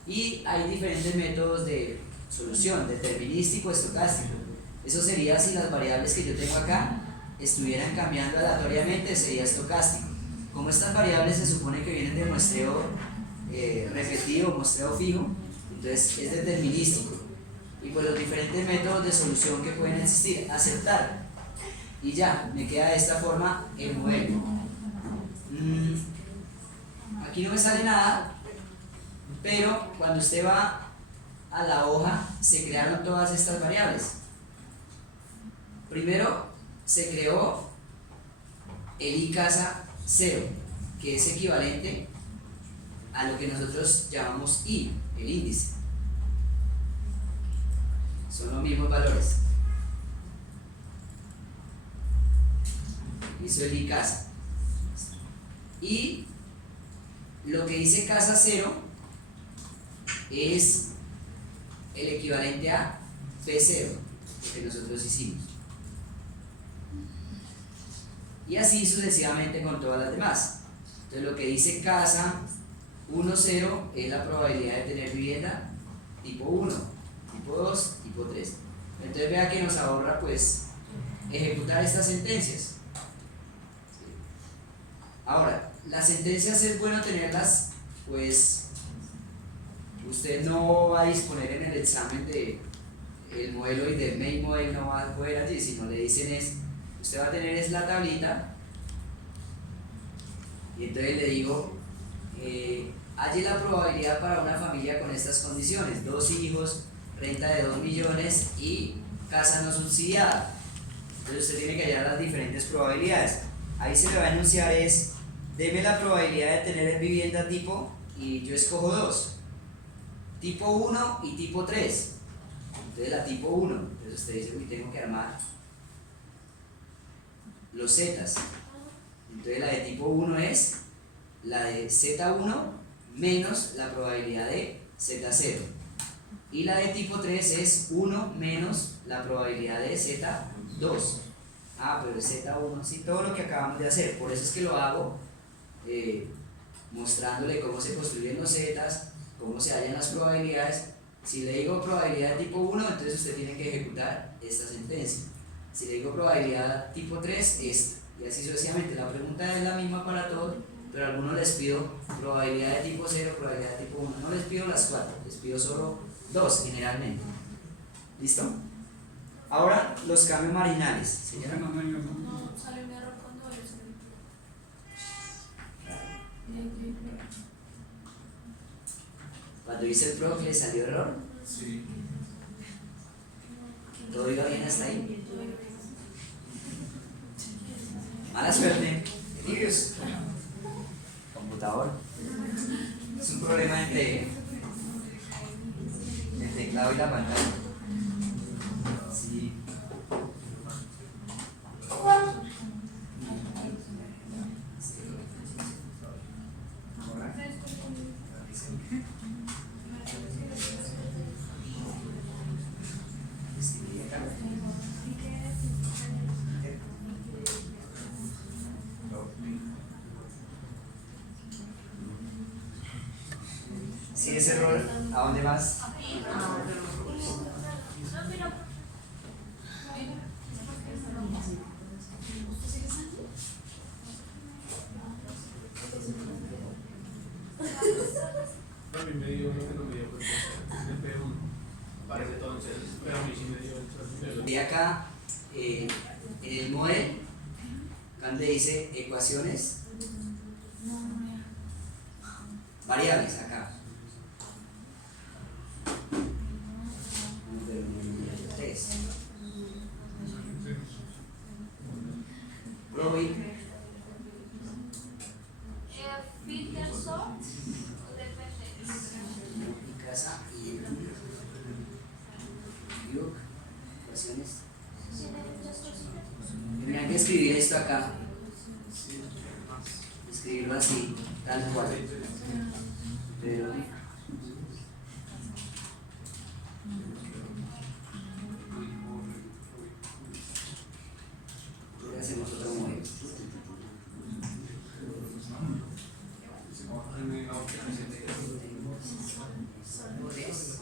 Y hay diferentes métodos de solución, determinístico, estocástico. Eso sería si las variables que yo tengo acá estuvieran cambiando aleatoriamente, sería estocástico. Como estas variables se supone que vienen del muestreo repetido, muestreo fijo, entonces es determinístico. Y pues los diferentes métodos de solución que pueden existir, aceptar. Y ya, me queda de esta forma el modelo. Aquí no me sale nada, pero cuando usted va a la hoja se crearon todas estas variables. Primero se creó el I casa 0, que es equivalente a lo que nosotros llamamos I, el índice. Son los mismos valores. Hizo el I casa. Y lo que dice casa 0 es el equivalente a P0, lo que nosotros hicimos. Y así sucesivamente con todas las demás. Entonces lo que dice casa 1,0 es la probabilidad de tener vivienda tipo 1, tipo 2, tipo 3. Entonces vea que nos ahorra pues ejecutar estas sentencias. Ahora, las sentencias es bueno tenerlas, pues usted no va a disponer en el examen de el modelo y del main model, no va a poder allí, sino le dicen es, usted va a tener es la tablita y entonces le digo, halle la probabilidad para una familia con estas condiciones, 2 hijos, renta de 2 millones y casa no subsidiada. Entonces usted tiene que hallar las diferentes probabilidades. Ahí se le va a enunciar es, deme la probabilidad de tener vivienda tipo, y yo escojo 2, tipo 1 y tipo 3. Entonces la tipo 1, entonces usted dice, uy, tengo que armar los zetas. Entonces la de tipo 1 es la de Z1 menos la probabilidad de Z0. Y la de tipo 3 es 1 menos la probabilidad de Z2. Ah, pero es Z1, sí, todo lo que acabamos de hacer. Por eso es que lo hago mostrándole cómo se construyen los zetas, cómo se hallan las probabilidades. Si le digo probabilidad de tipo 1, entonces usted tiene que ejecutar esta sentencia. Si le digo probabilidad tipo 3, esta. Y así sucesivamente. La pregunta es la misma para todos, pero a algunos les pido probabilidad de tipo 0, probabilidad de tipo 1. No les pido las 4, les pido solo 2 generalmente. ¿Listo? Ahora los cambios marginales. Señora. No, sale un error cuando eres Cuando hice el PROC le salió error. Sí. Todo iba bien hasta ahí. Mala suerte. Virus. Computador. Es un problema entre el teclado y la pantalla. Sí. Si ese error, ¿a dónde vas? A mí me dio lo que no me dio pues, el P1. Parece entonces, pero a mí sí me dio el Y acá, en el model, donde dice ecuaciones, variables acá. Tres. Robin, y casa y Yuk, ecuaciones. Tendrían que escribir esto acá. Escribirlo así, tal cual. Pero hacemos otro modelo. Tres.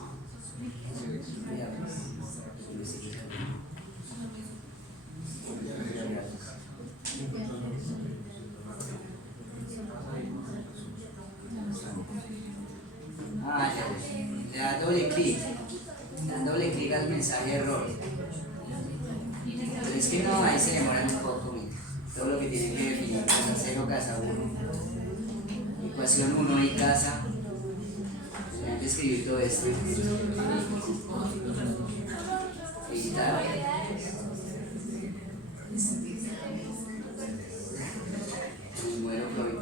Ah, ya. Le da doble clic. Le da doble clic al mensaje de error. Pero es que no, ahí se demoran un poco. Mira. Todo lo que tiene que definir casa 0, casa 1. Ecuación 1 y casa. Tendrían que escribir todo esto. Editar. El modelo Floyd.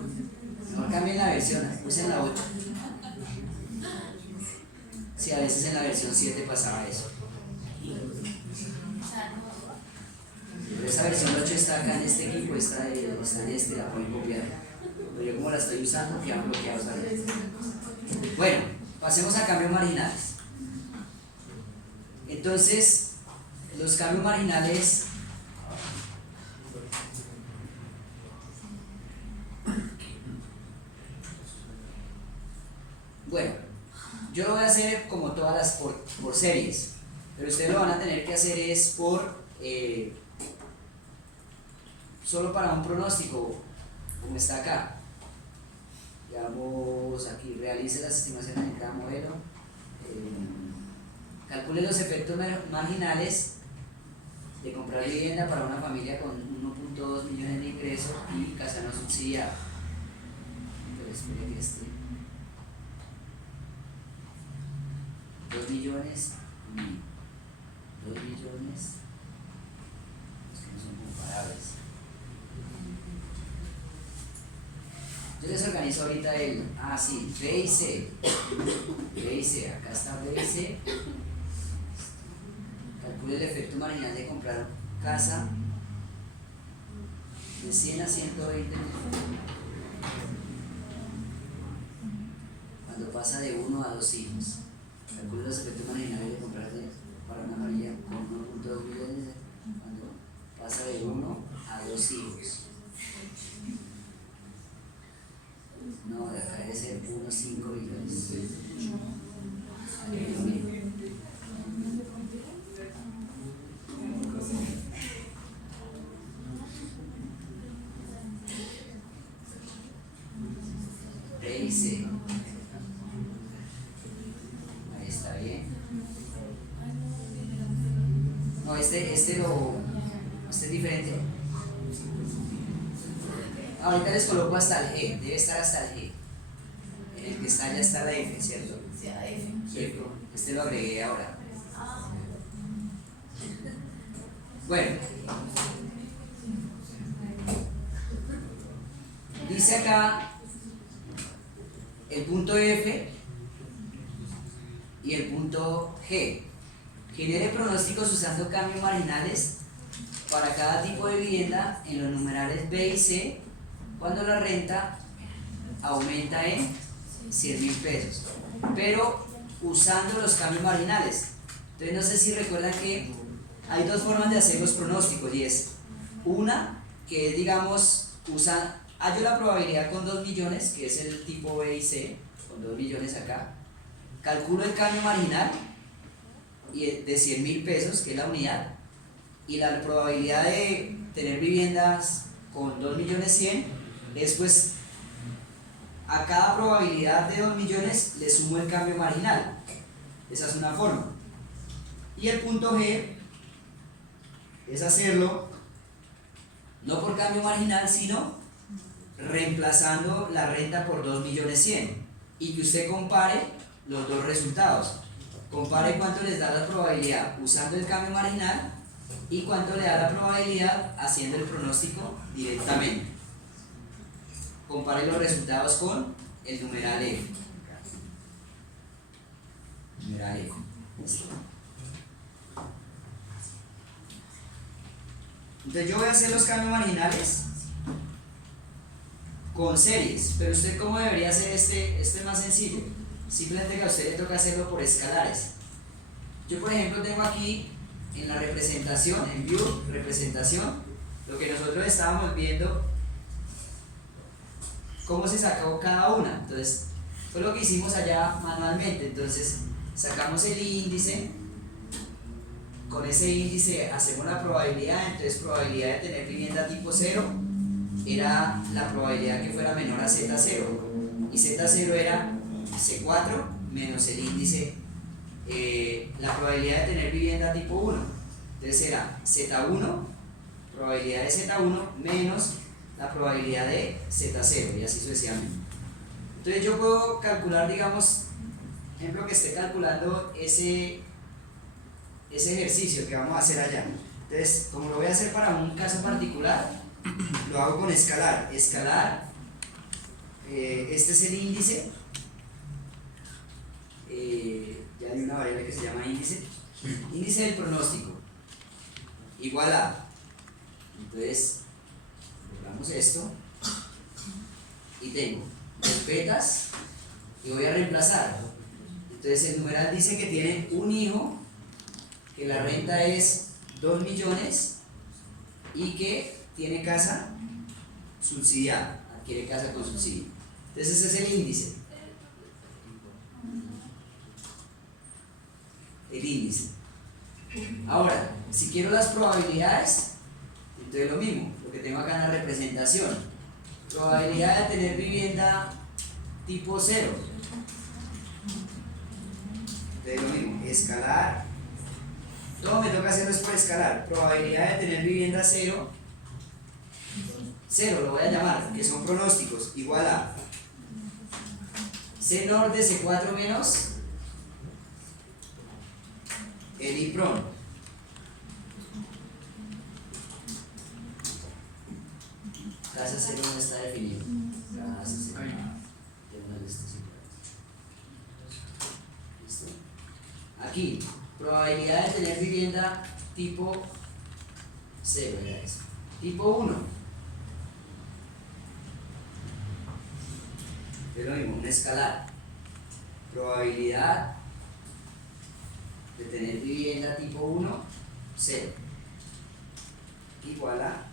No cambien la versión, usen la 8. Sí, a veces en la versión 7 pasaba eso. Pero esa versión 8 está acá en este equipo, está en este, la pueden copiar. Pero yo como la estoy usando, quedan bloqueados ahí. Bueno, pasemos a cambios marginales. Entonces, los cambios marginales bueno, yo lo voy a hacer como todas las por series, pero ustedes lo van a tener que hacer es por solo para un pronóstico, como está acá. Digamos aquí, realice las estimaciones en cada modelo, calcule los efectos marginales de comprar vivienda para una familia con 1.2 millones de ingresos y casa no subsidiada. Pero espere que esté 2 millones y 2 millones, los que no son comparables. Yo les organizo ahorita el, sí, B y C. B y C, acá está B y C. Calcule el efecto marginal de comprar casa de 100 a 120 millones. Cuando pasa de 1 a 2 hijos. Calcule los efectos marginales de comprar para una familia con 1.2 millones cuando pasa de 1 a 2 hijos. No, de acá debe ser 1.5 millones. B y C. Ahí está bien. No, este es diferente. ahorita les coloco hasta el G, debe estar hasta el G. En el que está ya está la F, ¿cierto? Sí, a F. Sí, este lo agregué ahora. Ah, Bueno, dice acá el punto F y el punto G. Genere pronósticos usando cambios marginales para cada tipo de vivienda en los numerales B y C cuando la renta aumenta en 100.000 pesos, pero usando los cambios marginales. Entonces no sé si recuerdan que hay dos formas de hacer los pronósticos, y es una que es, digamos, hallo la probabilidad con 2 millones, que es el tipo B y C, con 2 millones acá, calculo el cambio marginal de 100.000 pesos, que es la unidad, y la probabilidad de tener viviendas con 2.100.000 es, pues, a cada probabilidad de 2 millones le sumo el cambio marginal. Esa es una forma. Y el punto G es hacerlo no por cambio marginal, sino reemplazando la renta por 2.100.000, y que usted compare los dos resultados. Compare cuánto les da la probabilidad usando el cambio marginal y cuánto le da la probabilidad haciendo el pronóstico directamente. Compare los resultados con el numeral F. Numeral F. Entonces yo voy a hacer los cambios marginales con series, pero usted cómo debería hacer este es más sencillo, simplemente que a usted le toca hacerlo por escalares. Yo por ejemplo tengo aquí en la representación, en View, representación, lo que nosotros estábamos viendo, cómo se sacó cada una. Entonces fue lo que hicimos allá manualmente. Entonces sacamos el índice, con ese índice hacemos la probabilidad. Entonces probabilidad de tener vivienda tipo 0 era la probabilidad que fuera menor a Z0, y Z0 era C4 menos el índice, la probabilidad de tener vivienda tipo 1. Entonces era Z1, probabilidad de Z1 menos la probabilidad de Z0, y así sucesivamente. Entonces yo puedo calcular, digamos, ejemplo, que esté calculando ese ejercicio que vamos a hacer allá. Entonces, como lo voy a hacer para un caso particular, lo hago con escalar. Escalar, este es el índice, ya hay una variable que se llama índice del pronóstico, igual a, entonces logramos esto y tengo los betas y voy a reemplazar. Entonces el numeral dice que tiene un hijo, que la renta es 2 millones y que tiene casa subsidiada, adquiere casa con subsidio. Entonces ese es el índice. El índice. Ahora, si quiero las probabilidades, entonces lo mismo, lo que tengo acá en la representación. Probabilidad de tener vivienda tipo 0. Entonces lo mismo, escalar. Todo me toca hacerlo es por escalar. Probabilidad de tener vivienda 0 lo voy a llamar, que son pronósticos, igual a C nor de C4 menos el IPRON. Casa 0 no está definido. Casa 0. Tengo una lista simple. ¿Listo? Aquí, probabilidad de tener vivienda tipo 0 era eso. Tipo 1. Es lo mismo, un escalar. Probabilidad de tener vivienda tipo 1, 0. Igual a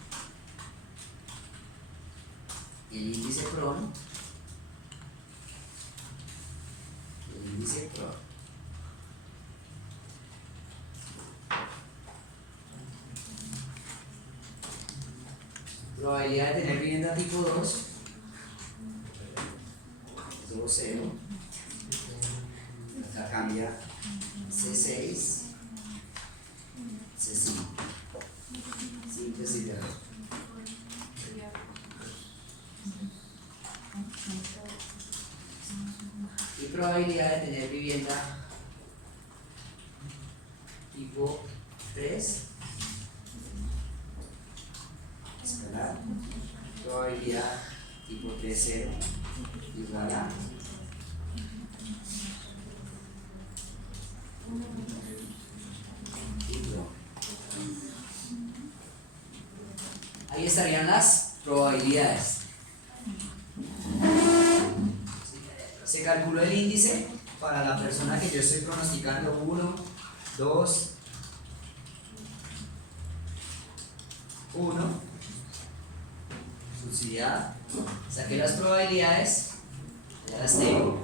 el índice PRON. El índice PRON. Probabilidad de tener vivienda tipo 2. 2, 0. Acá cambia C6, C5. 5 y 0. 5 probabilidad de tener vivienda tipo 3 escalar, probabilidad tipo 3, 0 igual a ahí estarían las probabilidades. Se calculó el índice para la persona que yo estoy pronosticando: 1, 2, 1, subsidiada. Saqué las probabilidades, ya las tengo.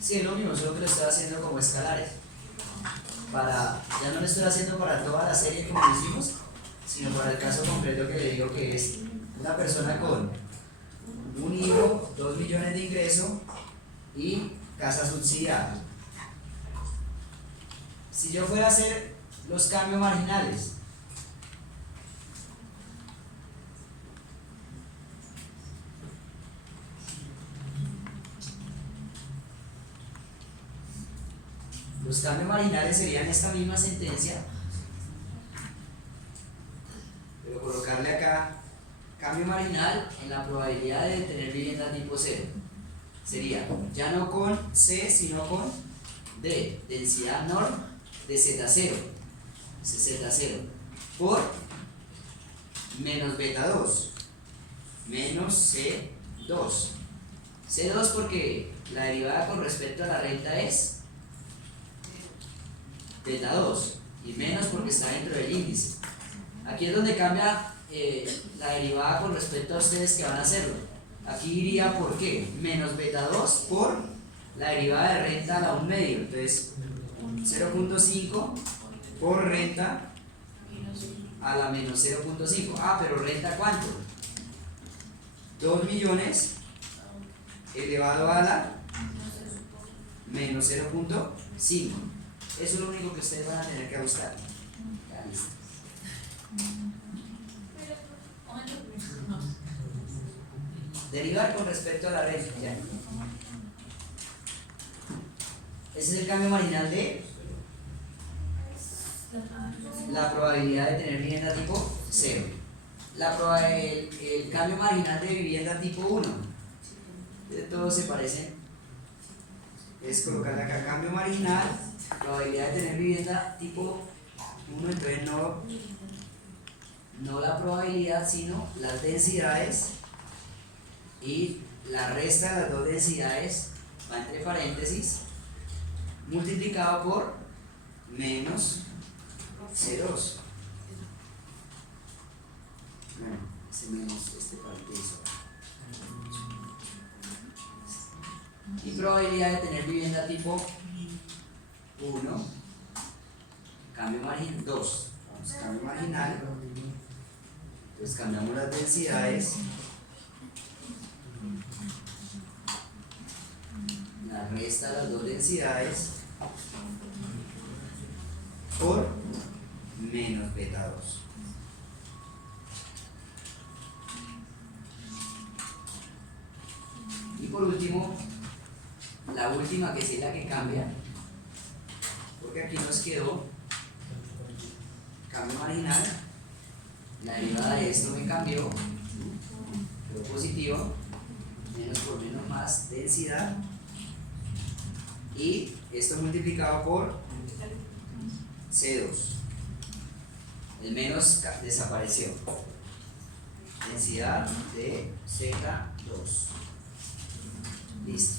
Sí, es lo mismo, solo que lo estoy haciendo como escalares. Ya no lo estoy haciendo para toda la serie como lo hicimos, sino para el caso concreto que le digo, que es una persona con un hijo, 2 millones de ingreso y casa subsidiada. Si yo fuera a hacer los cambios marginales, los cambios marginales serían esta misma sentencia, pero colocarle acá cambio marginal en la probabilidad de tener vivienda tipo 0. Sería ya no con C, sino con D, densidad norm de Z0, Z0, por menos beta 2, menos C2. C2 porque la derivada con respecto a la renta es beta 2, y menos porque está dentro del índice. Aquí es donde cambia la derivada con respecto a ustedes que van a hacerlo. Aquí iría por qué, menos beta 2 por la derivada de renta a la 1 medio. Entonces 0.5 por renta a la menos 0.5. Pero renta ¿cuánto? 2 millones elevado a la menos 0.5. Eso es lo único que ustedes van a tener que ajustar. Ya, listo. Derivar con respecto a la renta. Ya. Ese es el cambio marginal de la probabilidad de tener vivienda tipo 0. El cambio marginal de vivienda tipo 1. Todos se parecen. Es colocar acá cambio marginal, probabilidad de tener vivienda tipo 1, entonces no la probabilidad, sino las densidades, y la resta de las dos densidades va entre paréntesis multiplicado por menos C2. Bueno, ese menos paréntesis. Y probabilidad de tener vivienda tipo 1, cambio marginal 2. Cambio marginal. Entonces cambiamos las densidades. La resta de las dos densidades por menos beta 2. Y por último, la última, que es la que cambia, porque aquí nos quedó cambio marginal, la derivada de esto me cambió, quedó positivo, menos por menos más densidad, y esto multiplicado por C2. El menos desapareció. Densidad de Z2. Listo.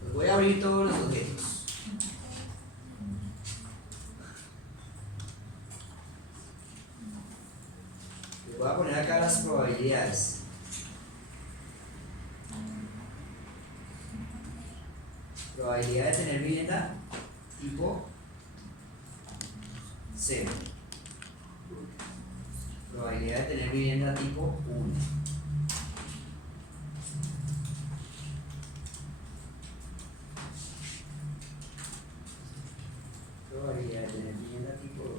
Pues voy a abrir todos los objetos. Les voy a poner acá las probabilidades. Probabilidad de tener vivienda tipo 0. Probabilidad de tener vivienda tipo 1. Probabilidad de tener vivienda tipo 2.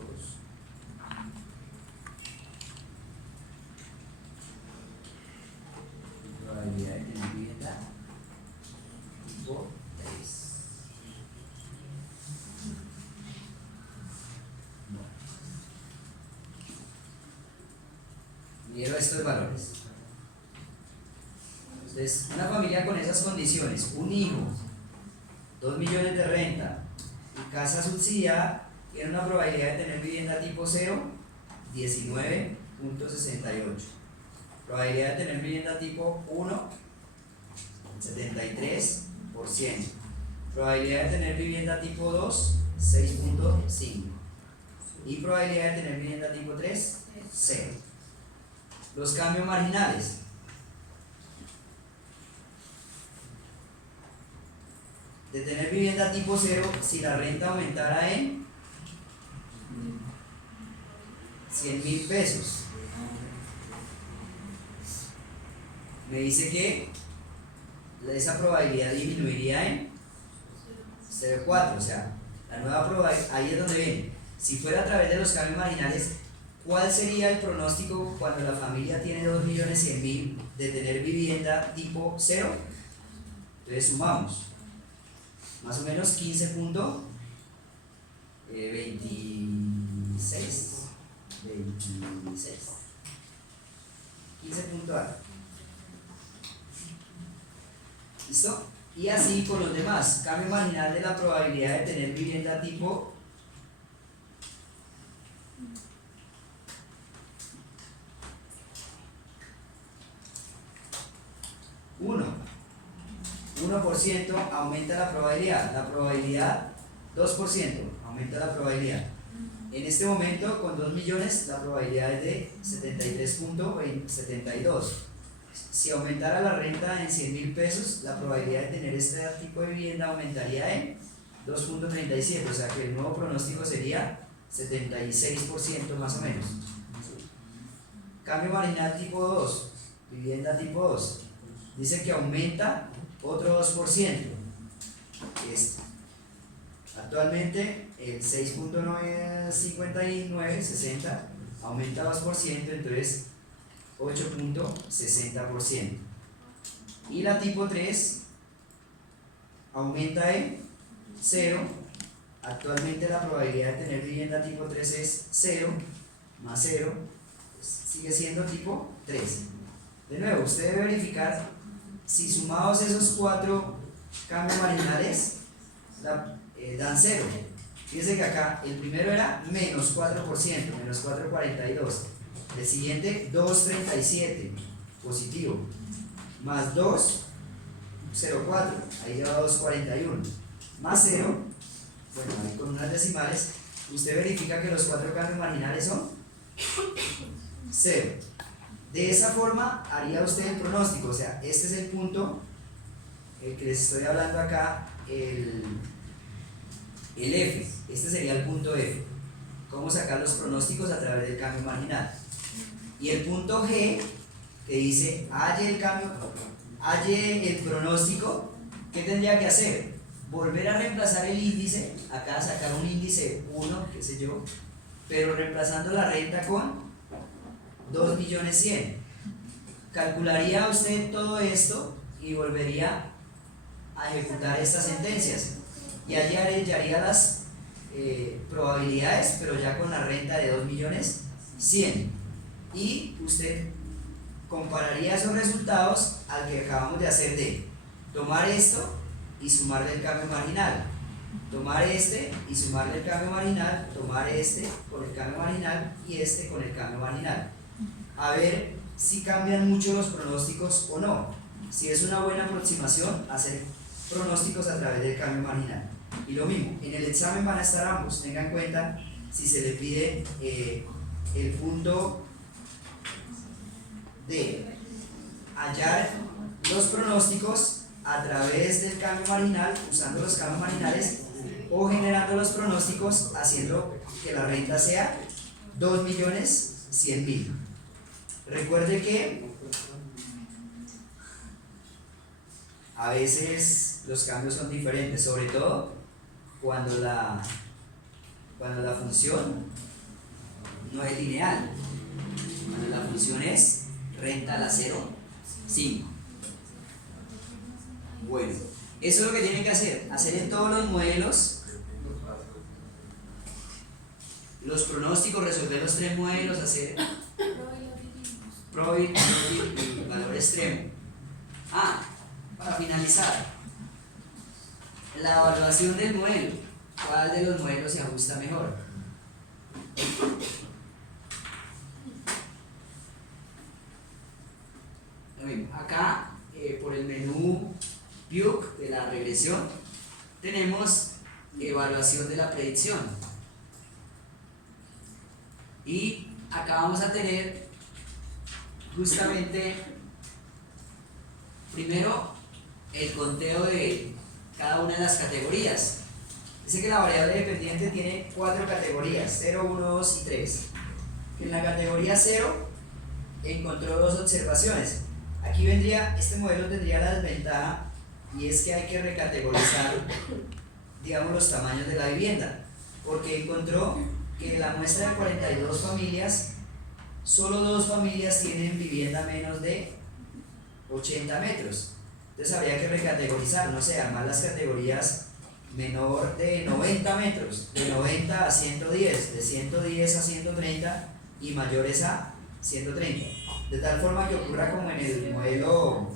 estos valores. Entonces, una familia con esas condiciones, un hijo, 2 millones de renta y casa subsidiada, tiene una probabilidad de tener vivienda tipo 0, 19.68. Probabilidad de tener vivienda tipo 1, 73%. Probabilidad de tener vivienda tipo 2, 6.5. Y probabilidad de tener vivienda tipo 3, 0. Los cambios marginales. De tener vivienda tipo 0, si la renta aumentara en 100.000 pesos, me dice que esa probabilidad disminuiría en 0.4, o sea, la nueva probabilidad, ahí es donde viene. Si fuera a través de los cambios marginales, ¿cuál sería el pronóstico cuando la familia tiene 2.100.000 de tener vivienda tipo 0? Entonces sumamos, más o menos 15.26, 15 punto algo. ¿Listo? Y así con los demás. Cambio marginal de la probabilidad de tener vivienda tipo 1% aumenta la probabilidad 2% aumenta la probabilidad. En este momento con 2 millones la probabilidad es de 73.72. Si aumentara la renta en 100.000 pesos, la probabilidad de tener este tipo de vivienda aumentaría en 2.37, o sea que el nuevo pronóstico sería 76% más o menos. Cambio marginal tipo 2, vivienda tipo 2, dice que aumenta otro 2%. Actualmente el 6.95960 aumenta 2%, entonces 8.60%. Y la tipo 3 aumenta en 0. Actualmente la probabilidad de tener vivienda tipo 3 es 0 más 0, sigue siendo tipo 3. De nuevo, usted debe verificar si sumados esos 4 cambios marginales dan 0. Fíjense que acá el primero era menos 4%, menos 4.42. El siguiente 2.37, positivo, más 2, 0.4, ahí lleva 2.41, más 0, bueno, ahí con unas decimales, usted verifica que los 4 cambios marginales son 0. De esa forma haría usted el pronóstico, o sea, este es el punto que les estoy hablando acá, el F, este sería el punto F. ¿Cómo sacar los pronósticos a través del cambio marginal? Y el punto G, que dice halle el pronóstico, ¿qué tendría que hacer? Volver a reemplazar el índice, acá sacar un índice 1, qué sé yo, pero reemplazando la renta con 2.100.000. Calcularía usted todo esto y volvería a ejecutar estas sentencias. Y allí haría las probabilidades, pero ya con la renta de 2.100.000. Y usted compararía esos resultados al que acabamos de hacer de tomar esto y sumarle el cambio marginal, tomar este y sumarle el cambio marginal, tomar este con el cambio marginal y este con el cambio marginal, a ver si cambian mucho los pronósticos o no. Si es una buena aproximación, hacer pronósticos a través del cambio marginal. Y lo mismo, en el examen van a estar ambos. Tengan en cuenta si se le pide el punto de hallar los pronósticos a través del cambio marginal, usando los cambios marginales, o generando los pronósticos haciendo que la renta sea 2.100.000. Recuerde que a veces los cambios son diferentes, sobre todo cuando la función no es lineal, cuando la función es renta a la 0,5. Bueno, eso es lo que tienen que hacer en todos los modelos, los pronósticos, resolver los 3 modelos, hacer Profit y valor extremo. Para finalizar, la evaluación del modelo. ¿Cuál de los modelos se ajusta mejor? Lo mismo. Acá, por el menú View de la regresión, tenemos evaluación de la predicción. Y acá vamos a tener justamente primero el conteo de cada una de las categorías. Dice que la variable dependiente tiene 4 categorías, 0, 1, 2 y 3. En la categoría 0 encontró 2 observaciones. Aquí vendría, este modelo tendría la desventaja, y es que hay que recategorizar, digamos, los tamaños de la vivienda, porque encontró que en la muestra de 42 familias, solo 2 familias tienen vivienda menos de 80 metros. Entonces habría que recategorizar, no sé, armar las categorías menor de 90 metros, de 90 a 110, de 110 a 130 y mayores a 130. De tal forma que ocurra como en el modelo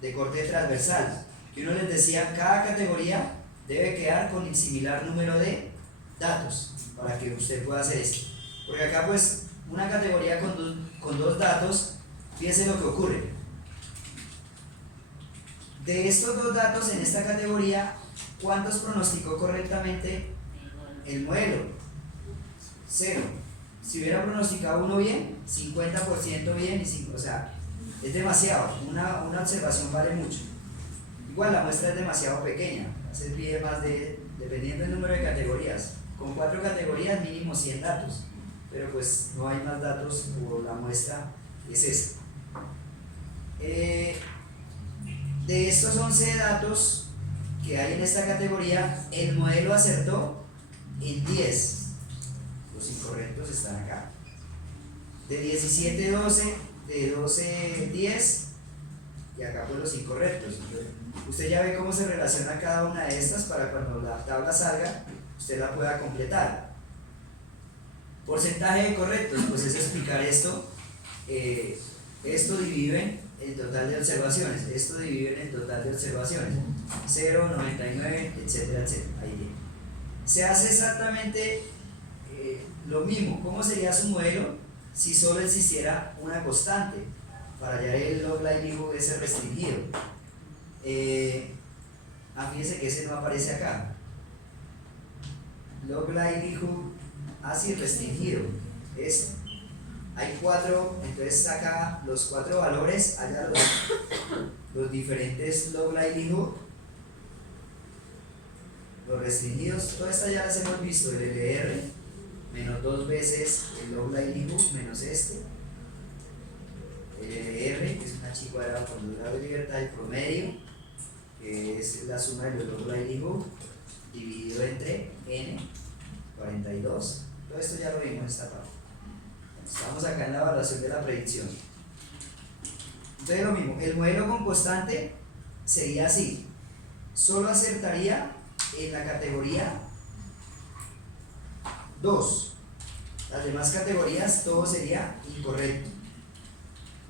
de corte transversal, que uno les decía, cada categoría debe quedar con el similar número de datos para que usted pueda hacer esto. Porque acá pues una categoría con 2 datos, fíjense lo que ocurre. De estos 2 datos en esta categoría, ¿cuántos pronosticó correctamente el modelo? 0. Si hubiera pronosticado uno bien, 50% bien, y 5, o sea, es demasiado. Una observación vale mucho. Igual la muestra es demasiado pequeña, se pide más dependiendo del número de categorías. Con 4 categorías, mínimo 100 datos, pero pues no hay más datos, o la muestra es esta. De estos 11 datos que hay en esta categoría, el modelo acertó en 10. Los incorrectos están acá. De 17, 12, de 12, 10, y acá pues los incorrectos. Entonces, usted ya ve cómo se relaciona cada una de estas para cuando la tabla salga, usted la pueda completar. Porcentaje de correctos, pues es explicar esto. Esto divide el total de observaciones, esto divide en el total de observaciones, 0, 99, etcétera, etcétera. Ahí viene. Se hace exactamente lo mismo. ¿Cómo sería su modelo si solo existiera una constante para hallar el log likelihood ese restringido? Fíjense que ese no aparece acá. Log likelihood así restringido. Hay 4, entonces saca los 4 valores, haya los diferentes log likelihood, los restringidos. Todas estas ya las hemos visto, el LR menos 2 veces el log likelihood menos este, el LR, que es una chi cuadrada por 2 grados de libertad, el promedio, que es la suma de los log likelihood dividido entre n, 42. Todo esto ya lo vimos en esta parte. Estamos acá en la evaluación de la predicción. Entonces lo mismo, el modelo con constante sería así: solo acertaría en la categoría 2, las demás categorías todo sería incorrecto.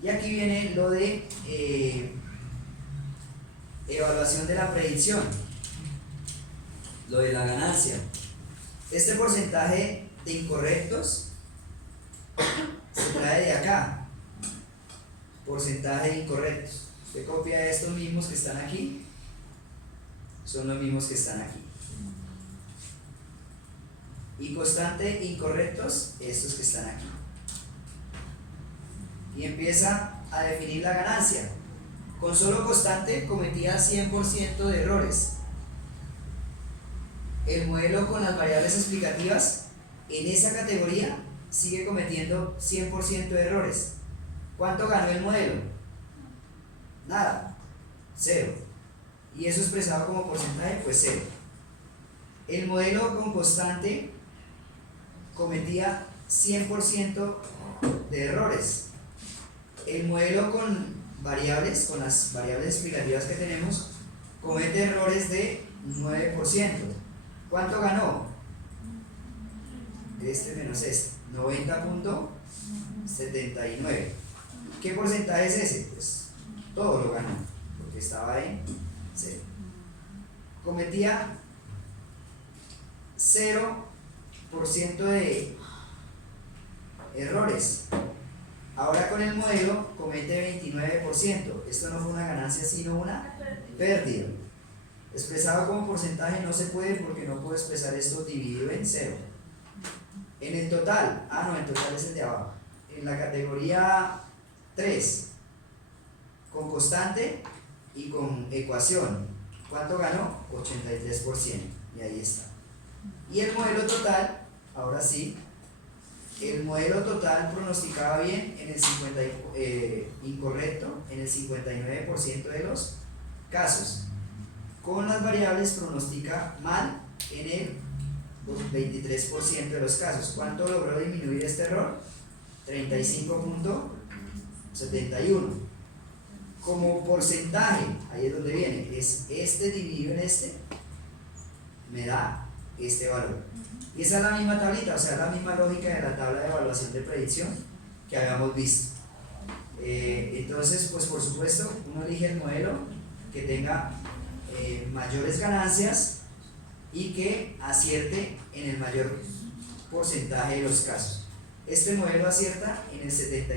Y aquí viene lo de evaluación de la predicción, lo de la ganancia. Este porcentaje de incorrectos se trae de acá, porcentaje de incorrectos. Usted copia estos mismos que están aquí, son los mismos que están aquí. Y constante incorrectos, estos que están aquí. Y empieza a definir la ganancia. Con solo constante cometía 100% de errores. El modelo con las variables explicativas en esa categoría sigue cometiendo 100% de errores. ¿Cuánto ganó el modelo? Nada, 0. Y eso expresado como porcentaje, pues 0. El modelo con constante cometía 100% de errores. El modelo con variables, con las variables explicativas que tenemos, comete errores de 9%. ¿Cuánto ganó? Este menos este, 90.79. ¿Qué porcentaje es ese? Pues todo lo ganó, porque estaba en 0. Cometía 0% de errores. Ahora con el modelo comete 29%. Esto no fue una ganancia, sino una pérdida. Expresado como porcentaje no se puede porque no puedo expresar esto dividido en 0. En el total, no, el total es el de abajo. En la categoría 3, con constante y con ecuación, ¿cuánto ganó? 83%. Y ahí está. Y el modelo total, ahora sí, el modelo total pronosticaba bien en el 50, incorrecto en el 59% de los casos. Con las variables pronostica mal en el 23% de los casos. ¿Cuánto logró disminuir este error? 35.71. Como porcentaje, ahí es donde viene, es este dividido en este, me da este valor. Y esa es la misma tablita, o sea, la misma lógica de la tabla de evaluación de predicción que habíamos visto. Entonces, pues por supuesto, uno elige el modelo que tenga mayores ganancias y que acierte en el mayor porcentaje de los casos. Este modelo acierta en el 75%.